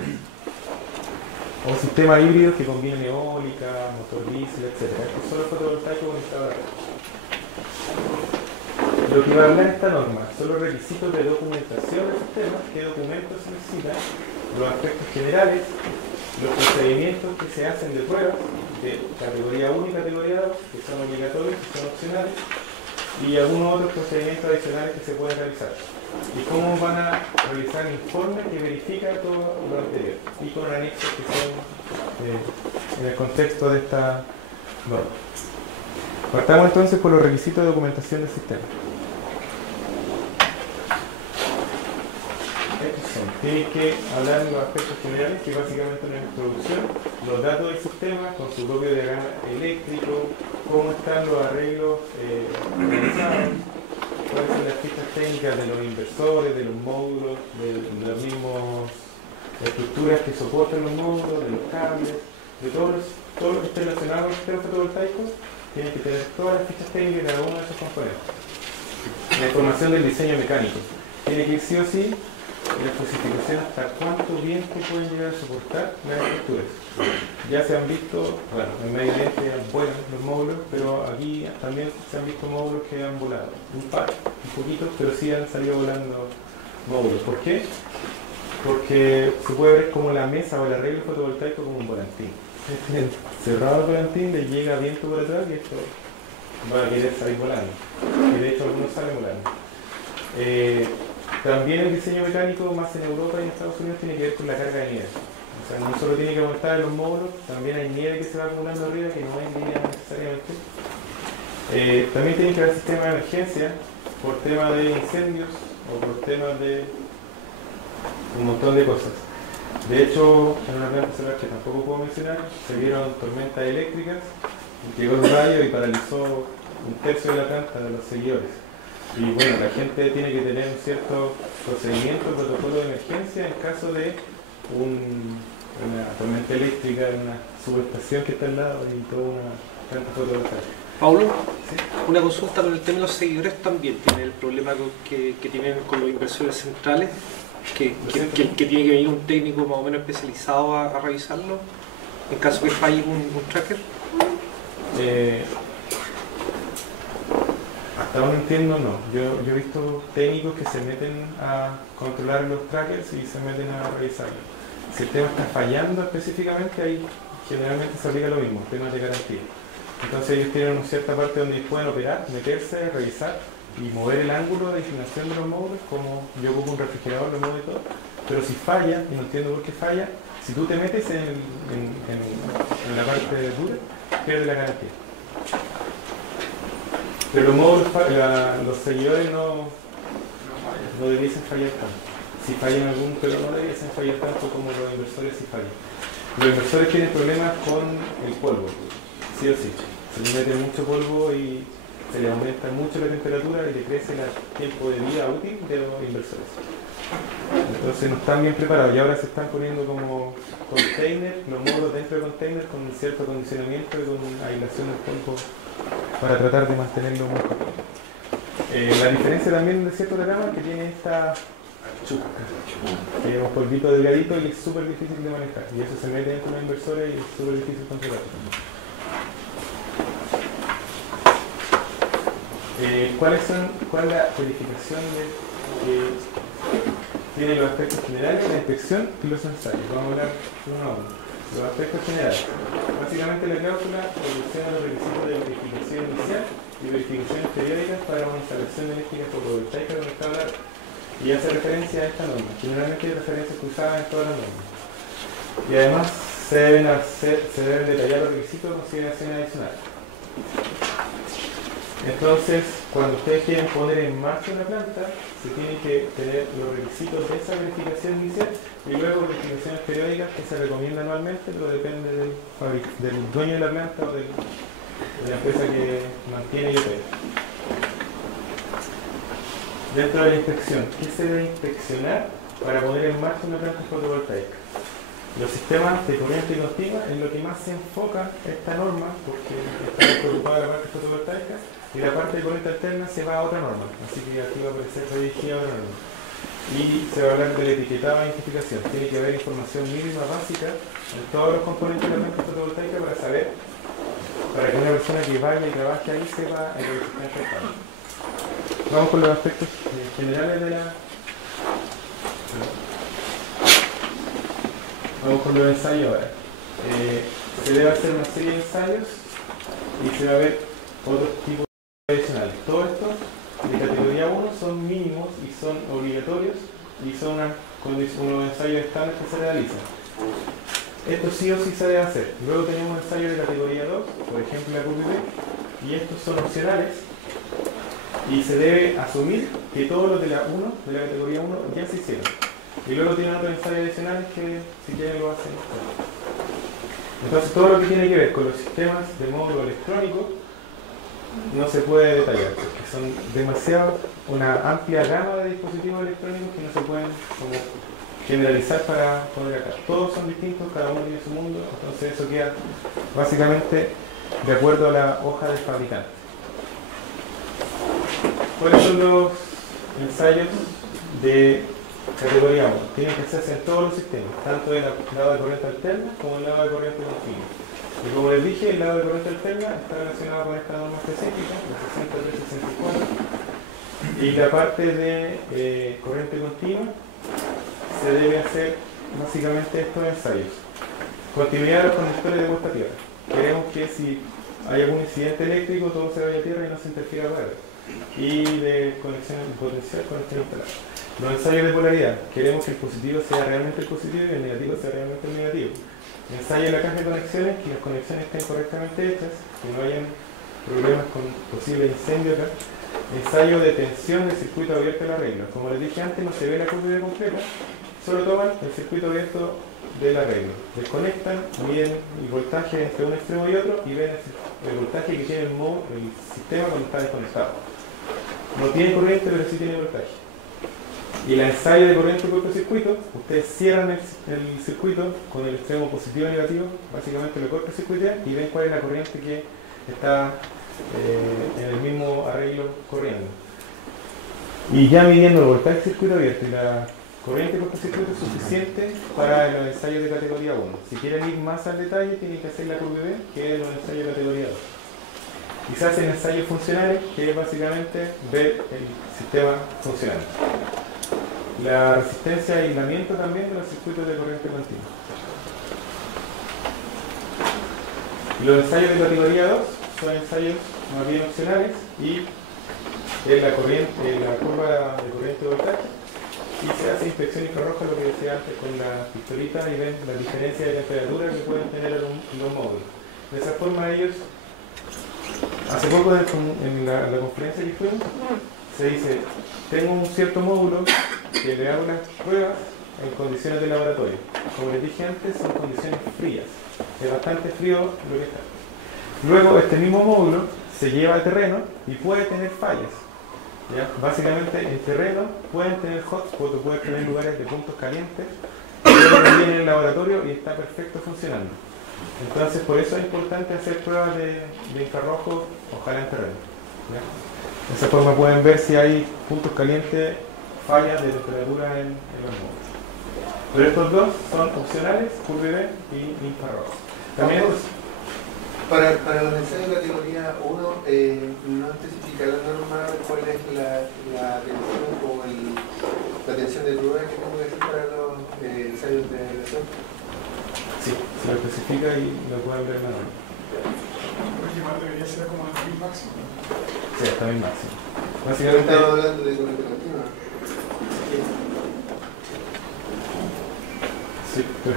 O sistemas híbridos que combinen eólica, motor diésel, etc. Esto es solo fotovoltaico conectado a la red. Lo que va a hablar esta norma son los requisitos de documentación del sistema, qué documentos se necesitan, los aspectos generales, los procedimientos que se hacen de pruebas de categoría 1 y categoría 2, que son obligatorios y son opcionales, y algunos otros procedimientos adicionales que se pueden realizar. Y cómo van a realizar el informe que verifica todo lo anterior y con anexos que son en el contexto de esta norma. Partamos entonces por los requisitos de documentación del sistema. Estos son, tienen que hablar de los aspectos generales, que básicamente es una introducción, los datos del sistema con su propio diagrama eléctrico, cómo están los arreglos organizados, cuáles son las fichas técnicas de los inversores, de los módulos, de las mismas estructuras que soportan los módulos, de los cables, de todo lo que esté relacionado con el sistema fotovoltaico. Tienen que tener todas las fichas técnicas de cada uno de esos componentes. La información del diseño mecánico. Tiene que ir sí o sí la especificación hasta cuánto viento pueden llegar a soportar las estructuras. Ya se han visto, bueno, en Medio Oriente vuelan los módulos, pero aquí también se han visto módulos que han volado. Un par, un poquito, pero sí han salido volando módulos. ¿Por qué? Porque se puede ver como la mesa o el arreglo fotovoltaico como un volantín. Cerrado el volantín, le llega viento por atrás y esto va a querer salir volando. Y de hecho algunos salen volando. También el diseño mecánico, más en Europa y en Estados Unidos, tiene que ver con la carga de nieve. O sea, no solo tiene que aumentar en los módulos, también hay nieve que se va acumulando arriba que no hay nieve necesariamente. También tiene que haber sistema de emergencia por tema de incendios o por temas de un montón de cosas. De hecho, en una planta solar que tampoco puedo mencionar, se vieron tormentas eléctricas, llegó el rayo y paralizó un tercio de la planta de los seguidores. Y bueno, la gente tiene que tener un cierto procedimiento, protocolo de emergencia en caso de una tormenta eléctrica en una subestación que está al lado y toda una planta fotovoltaica. Paulo, ¿sí? Una consulta con el tema de los seguidores también tiene el problema que tienen con los inversores centrales, que tiene que venir un técnico más o menos especializado a revisarlo en caso que falle un tracker. Hasta donde entiendo no. Yo he visto técnicos que se meten a controlar los trackers y se meten a revisarlo. Si el tema está fallando específicamente, ahí generalmente se aplica lo mismo, temas de garantía. Entonces ellos tienen una cierta parte donde pueden operar, meterse, revisar y mover el ángulo de inclinación de los módulos, como yo ocupo un refrigerador, lo muevo y todo. Pero si falla, y no entiendo por qué falla, si tú te metes en la parte dura, pierdes la garantía. Pero los módulos, los seguidores no debiesen fallar tanto. Si fallan algún, pero no debiesen fallar tanto como los inversores si fallan. Los inversores tienen problemas con el polvo, sí o sí. Se les mete mucho polvo y se les aumenta mucho la temperatura y le crece el tiempo de vida útil de los inversores. Entonces no están bien preparados y ahora se están poniendo como containers, los módulos dentro de containers con un cierto acondicionamiento y con aislación del polvo para tratar de mantenerlo muy corto. La diferencia también de cierto diagrama es que tiene esta chuca, que es un polvito delgadito y es súper difícil de manejar y eso se mete dentro de los inversores y es súper difícil controlarlo. ¿Cuál es la codificación que tiene los aspectos generales, la inspección y los ensayos? Vamos a hablar uno a uno. Los aspectos generales. Básicamente la cláusula proporciona los requisitos de verificación inicial y verificaciones periódicas para una instalación eléctrica fotovoltaica conectada y hace referencia a esta norma. Generalmente hay referencias cruzadas en todas las normas. Y además se deben detallar los requisitos de consideración adicional. Entonces, cuando ustedes quieren poner en marcha una planta, se tienen que tener los requisitos de esa verificación inicial y luego verificaciones periódicas que se recomiendan anualmente, pero depende del dueño de la planta o de la empresa que mantiene y opera. Dentro de la inspección, ¿qué se debe inspeccionar para poner en marcha una planta fotovoltaica? Los sistemas de corriente continua en lo que más se enfoca esta norma, porque está preocupada la parte fotovoltaica, y la parte de corriente alterna se va a otra norma, así que aquí va a aparecer redirigida a otra norma. Y se va a hablar del etiquetado e identificación. Tiene que haber información mínima básica en todos los componentes de la planta fotovoltaica para saber, para que una persona que vaya y trabaje ahí sepa en lo que se está enfrentando. Vamos con los aspectos generales de la... Vamos con los ensayos ahora. Se debe hacer una serie de ensayos y se va a ver otros tipos adicionales. Todos estos de categoría 1 son mínimos y son obligatorios y son unos ensayos estándares que se realizan. Esto sí o sí se debe hacer. Luego tenemos ensayos de categoría 2, por ejemplo la QPP, y estos son opcionales y se debe asumir que todos los de la 1, de la categoría 1, ya se hicieron. Y luego tienen otros ensayos adicionales que si quieren lo hacen. Entonces todo lo que tiene que ver con los sistemas de módulo electrónico no se puede detallar, porque son demasiado, una amplia gama de dispositivos electrónicos que no se pueden como generalizar para poder acá. Todos son distintos, cada uno tiene su mundo, entonces eso queda básicamente de acuerdo a la hoja del fabricante. ¿Cuáles son los ensayos de categoría 1? Tienen que hacerse en todos los sistemas, tanto del lado de corriente alterna como el lado de corriente continua. Y como les dije, el lado de corriente alterna está relacionado con esta norma específica, la 6364, y la parte de corriente continua se debe hacer básicamente estos ensayos. Continuidad de los conectores de puesta a tierra. Queremos que si hay algún incidente eléctrico todo se vaya a tierra y no se interfiera a red. Y de conexión potencial, conexión instalada. Los ensayos de polaridad. Queremos que el positivo sea realmente el positivo y el negativo sea realmente el negativo. Ensayo de la caja de conexiones, que las conexiones estén correctamente hechas, que no hayan problemas con posible incendio acá. Ensayo de tensión del circuito abierto de la regla. Como les dije antes, no se ve la curva completa, solo toman el circuito abierto de la regla. Desconectan, miden el voltaje entre un extremo y otro y ven el voltaje que tiene el sistema cuando está desconectado. No tiene corriente, pero sí tiene voltaje. Y el ensayo de corriente cortocircuito, ustedes cierran el circuito con el extremo positivo y negativo, básicamente lo cortocircuitean y ven cuál es la corriente que está en el mismo arreglo corriendo. Y ya midiendo el voltaje del circuito abierto y la corriente cortocircuito es suficiente para los ensayos de categoría 1. Si quieren ir más al detalle, tienen que hacer la QPP, que es los ensayos de categoría 2. Y se hacen ensayos funcionales, que es básicamente ver el sistema funcionando. La resistencia de aislamiento también de los circuitos de corriente continua. Los ensayos de categoría 2 son ensayos más bien opcionales y en la curva de corriente de voltaje y se hace inspección infrarroja, lo que decía antes con la pistolita, y ven la diferencia de temperatura que pueden tener los módulos. De esa forma ellos, hace poco en la conferencia que fuimos, se dice, tengo un cierto módulo que le hago las pruebas en condiciones de laboratorio. Como les dije antes, son condiciones frías. Es bastante frío lo que está. Luego, este mismo módulo se lleva al terreno y puede tener fallas. ¿Ya? Básicamente, en terreno pueden tener hotspots o pueden tener lugares de puntos calientes, pero también en el laboratorio y está perfecto funcionando. Entonces, por eso es importante hacer pruebas de infrarrojo, ojalá en terreno. ¿Ya? De esa forma pueden ver si hay puntos calientes, fallas de temperatura en los módulos. Pero estos dos son opcionales, QPP y infrarrojo. También para los ensayos de categoría 1, no especifica la norma cuál es la tensión o la tensión de prueba que tengo que hacer para los ensayos de relación. Sí, se lo especifica y lo pueden ver en la norma. Porque igual debería ser como el PIN máximo. Sí, está bien máximo. Básicamente estamos hablando de corriente continua. Sí, pero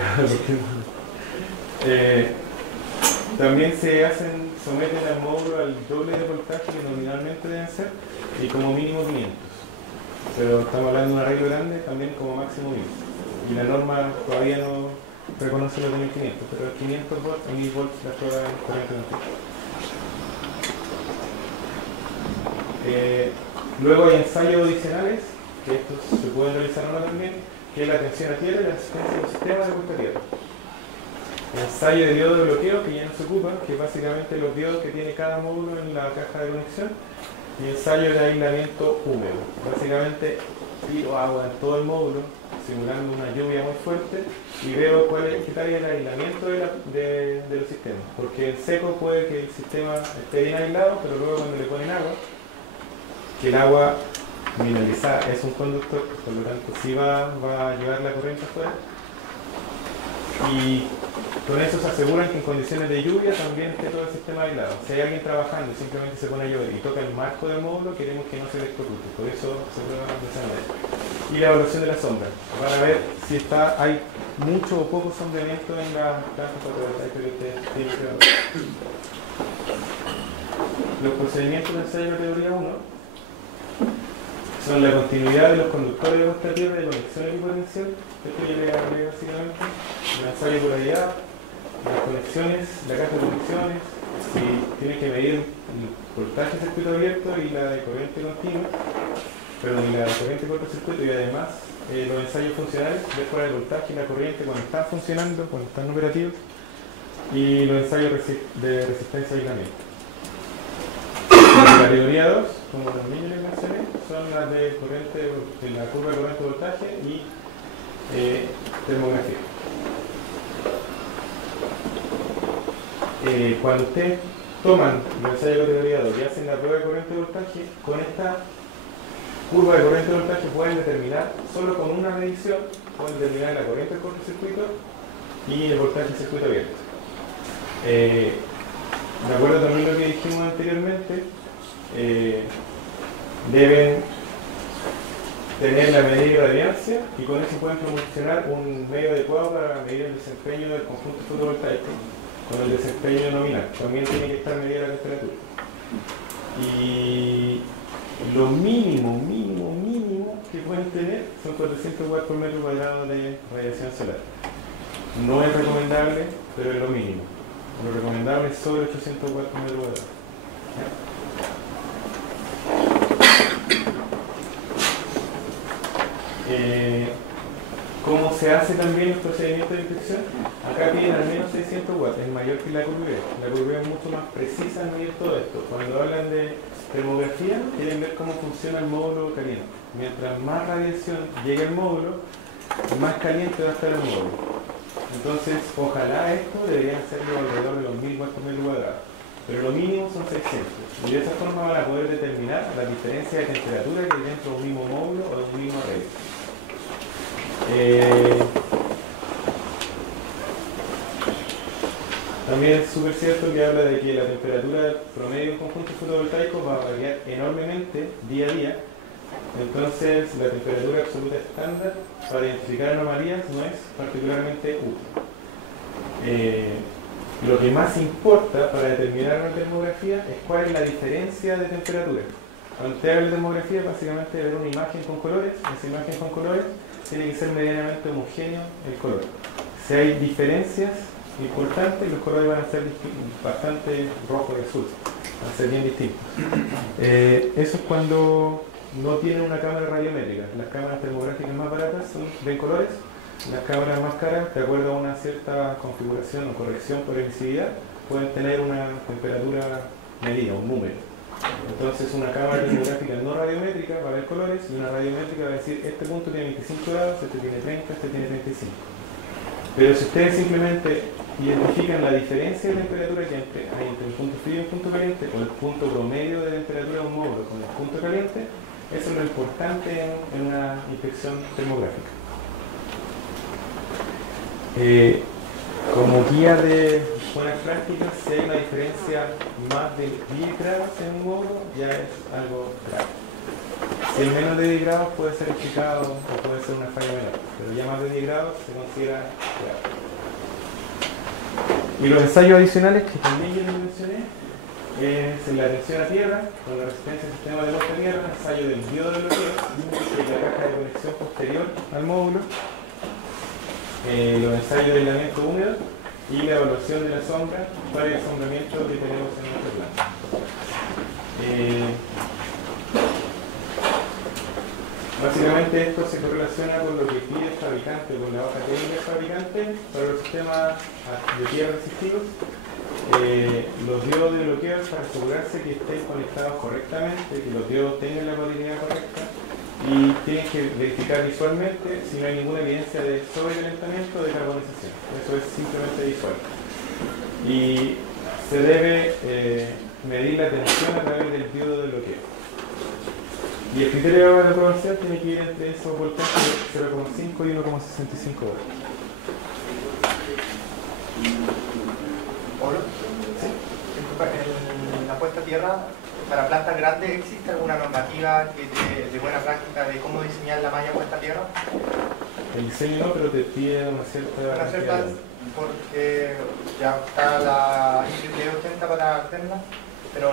también someten al módulo al doble de voltaje que nominalmente deben ser y como mínimo 500. Pero estamos hablando de un arreglo grande, también como máximo 1000. Y la norma todavía no reconoce los de 1500, pero 500 volts a 1000 volts la prueba en corriente continua. Luego hay ensayos adicionales, que estos se pueden realizar ahora también, que es la tensión a tierra y la asistencia del sistema de puesta a tierra. Ensayo de diodo de bloqueo, que ya no se ocupa, que es básicamente los diodos que tiene cada módulo en la caja de conexión, y ensayo de aislamiento húmedo. Básicamente tiro agua en todo el módulo, simulando una lluvia muy fuerte, y veo qué tal es el aislamiento de los sistemas. Porque en seco puede que el sistema esté bien aislado, pero luego cuando le ponen agua, que el agua mineralizada es un conductor, por lo tanto sí va a llevar la corriente afuera. Y Con eso se aseguran que en condiciones de lluvia también esté todo el sistema aislado. Si hay alguien trabajando y simplemente se pone a llover y toca el marco del módulo, queremos que no se descorrute. Por eso se prueba de esa manera. Y la evaluación de la sombra. Van a ver si hay mucho o poco sombreamiento en la planta fotovoltaica que ustedes tienen que ver. Los procedimientos de ensayo categoría 1 son la continuidad de los conductores de vuestra tierra de conexión equipotencial. Esto ya le agrega básicamente el ensayo de polaridad, las conexiones, la caja de conexiones, si tiene que medir el voltaje de circuito abierto y la de corriente continua, perdón, y la de corriente cortocircuito, y además los ensayos funcionales, ver cuál es el voltaje y la corriente cuando están funcionando, cuando están operativos, y los ensayos de resistencia y aislamiento. La categoría 2, como también les mencioné, son las de corriente, de la curva de corriente voltaje y termografía. Cuando ustedes toman el ensayo de categoría 2 y hacen la prueba de corriente voltaje, con esta curva de corriente voltaje pueden determinar, solo con una medición, pueden determinar la corriente del cortocircuito y el voltaje del circuito abierto. De acuerdo también a lo que dijimos anteriormente, deben tener la medida de radiancia y con eso pueden proporcionar un medio adecuado para medir el desempeño del conjunto fotovoltaico con el desempeño nominal. También tiene que estar medida la temperatura. Y lo mínimo que pueden tener son 400 watts por metro cuadrado de radiación solar. No es recomendable, pero es lo mínimo. Lo recomendable es sobre 800 watts por metro cuadrado. ¿Cómo se hace también el procedimiento de inspección? Acá piden al menos 600 watts, es mayor que la curva. La curva es mucho más precisa en medir todo esto. Cuando hablan de termografía, quieren ver cómo funciona el módulo caliente. Mientras más radiación llegue al módulo, más caliente va a estar el módulo. Entonces, ojalá esto deberían ser alrededor de los 1000 watts por metro cuadrado. Pero lo mínimo son 600. Y de esa forma van a poder determinar la diferencia de temperatura que hay dentro de un mismo módulo o de un mismo arreglo. También es súper cierto que habla de que la temperatura promedio de un conjunto fotovoltaico va a variar enormemente día a día. Entonces, la temperatura absoluta estándar para identificar anomalías no es particularmente útil. Lo que más importa para determinar una termografía es cuál es la diferencia de temperatura. Cuando usted haga la termografía, básicamente ver una imagen con colores. Esa imagen con colores tiene que ser medianamente homogéneo el color. Si hay diferencias importantes, los colores van a ser bastante rojo y azul, van a ser bien distintos. Eso es cuando no tienen una cámara radiométrica. Las cámaras termográficas más baratas son de colores, las cámaras más caras, de acuerdo a una cierta configuración o corrección por emisividad, pueden tener una temperatura medida, un número. Entonces una cámara termográfica no radiométrica va a ver colores y una radiométrica va a decir este punto tiene 25 grados, este tiene 30, este tiene 35. Pero si ustedes simplemente identifican la diferencia de temperatura que hay entre un punto frío y un punto caliente, o el punto promedio de temperatura de un módulo con el punto caliente, eso es lo importante en una inspección termográfica. Como guía de buenas prácticas, si hay una diferencia más de 10 grados en un módulo, ya es algo grave. Si es menos de 10 grados puede ser explicado o puede ser una falla menor, pero ya más de 10 grados se considera grave. Y los ensayos adicionales que también yo les mencioné es en la tensión a tierra, con la resistencia al sistema de bloque a tierra, ensayo del diodo de bloqueo, que es la caja de conexión posterior al módulo, los ensayos de aislamiento húmedo y la evaluación de la sombra para el asombramiento que tenemos en nuestro plan. Básicamente esto se correlaciona con lo que pide el fabricante, con la hoja técnica del fabricante para los sistemas de tierra resistivos. Los diodos de bloqueo para asegurarse que estén conectados correctamente, que los diodos tengan la polaridad correcta y tienen que verificar visualmente si no hay ninguna evidencia de sobrecalentamiento o de carbonización. Eso es simplemente visual. Y se debe medir la tensión a través del diodo de bloqueo. Y el criterio de aprobación tiene que ir entre esos voltajes de 0,5 y 1,65 volts. Hola. Disculpa, en la puesta a tierra, para plantas grandes, ¿existe alguna normativa de buena práctica de cómo diseñar la malla puesta a tierra? El diseño no, pero te pide una cierta... Porque ya está la IEEE 80 para alterna, pero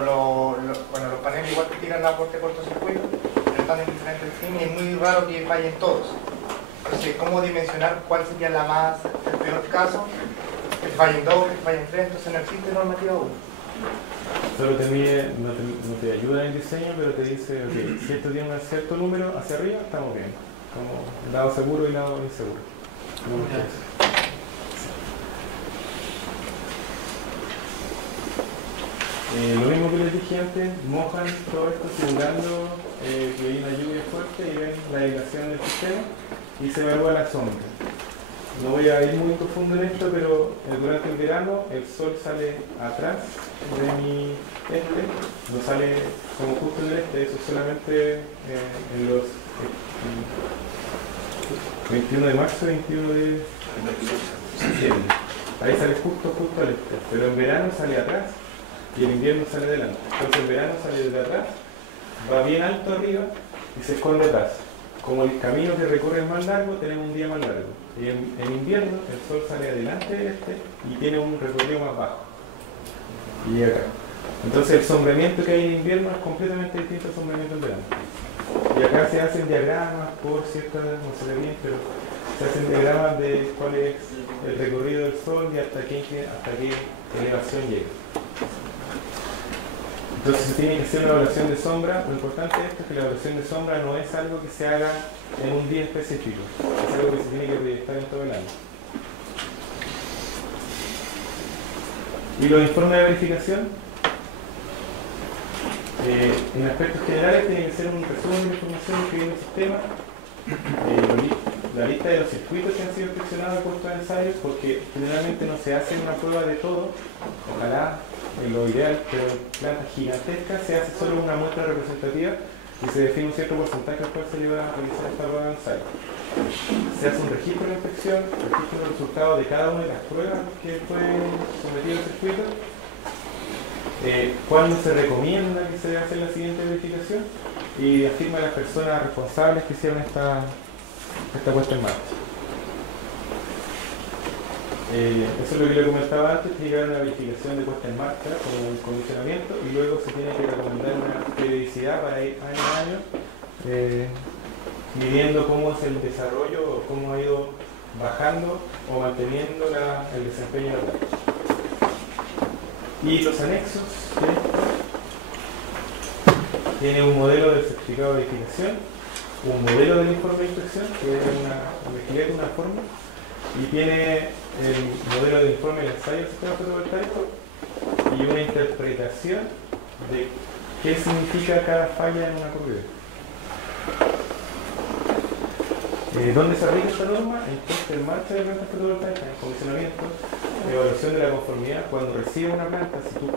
bueno, los paneles igual que tiran la puerta de cortocircuito, pero están en diferentes fines y es muy raro que fallen todos. Entonces, ¿cómo dimensionar cuál sería el peor caso? Que fallen dos, que fallen tres, entonces no existe normativa 1. Solo no te ayuda en el diseño, pero te dice, ok, si esto tiene un cierto número hacia arriba, estamos bien. Como lado seguro y lado inseguro. Lo mismo que les dije antes, mojan todo esto simulando que hay una lluvia fuerte y ven la aislación del sistema y se evalúa la sombra. No voy a ir muy profundo en esto, pero durante el verano el sol sale atrás de mi no sale como justo en el este, eso solamente en los 21 de marzo y 21 de septiembre. Ahí sale justo al este, pero en verano sale atrás y en invierno sale delante. Entonces en verano sale desde atrás, va bien alto arriba y se esconde atrás. Como el camino que recorre es más largo, tenemos un día más largo. Y en invierno el sol sale adelante del este y tiene un recorrido más bajo. Y acá. Entonces el sombreamiento que hay en invierno es completamente distinto al sombreamiento en verano. Y acá se hacen diagramas por ciertas, no se ve bien, pero se hacen diagramas de cuál es el recorrido del sol y hasta qué elevación llega. Entonces se tiene que hacer una evaluación de sombra. Lo importante de esto es que la evaluación de sombra no es algo que se haga en un día específico, es algo que se tiene que proyectar en todo el año. Y los informes de verificación, en aspectos generales, tienen que ser un resumen de información que viene en el sistema, la lista de los circuitos que han sido inspeccionados a puestos de ensayos, porque generalmente no se hace una prueba de todo, ojalá en lo ideal, pero en plantas gigantescas se hace solo una muestra representativa y se define un cierto porcentaje al cual se le va a realizar esta prueba de ensayo. Se hace un registro de inspección, registro de resultados de cada una de las pruebas que fue sometido al circuito, cuándo se recomienda que se debe hacer la siguiente verificación y afirma a las personas responsables que hicieron esta puesta en marcha. Eso es lo que le comentaba antes, tiene que haber una verificación de puesta en marcha como un condicionamiento y luego se tiene que recomendar una periodicidad para ir año a año midiendo cómo es el desarrollo o cómo ha ido bajando o manteniendo el desempeño de la planta. Y los anexos tiene un modelo del certificado de verificación, un modelo del informe de inspección, que es una forma, y tiene el modelo de informe del ensayo del sistema fotovoltaico y una interpretación de qué significa cada falla en una corrida. ¿Dónde se aplica esta norma? En puesta en marcha de plantas fotovoltaicas, en comisionamiento, evaluación de la conformidad. Cuando recibe una planta, si tú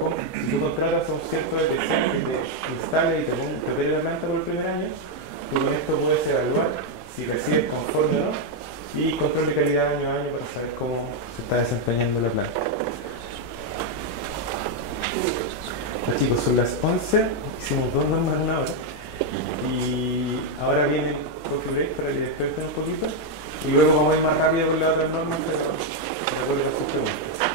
contratas a un cierto DTC que te instale y te opere la planta por el primer año, tú con esto puedes evaluar si recibes conforme o no, y control de calidad año a año para saber cómo se está desempeñando la planta. Bueno, chicos, son las 11, hicimos 2 normas en 1 hora y ahora viene el coffee break para que desperten un poquito y luego vamos a ir más rápido con las otras normas, pero recuerden sus preguntas.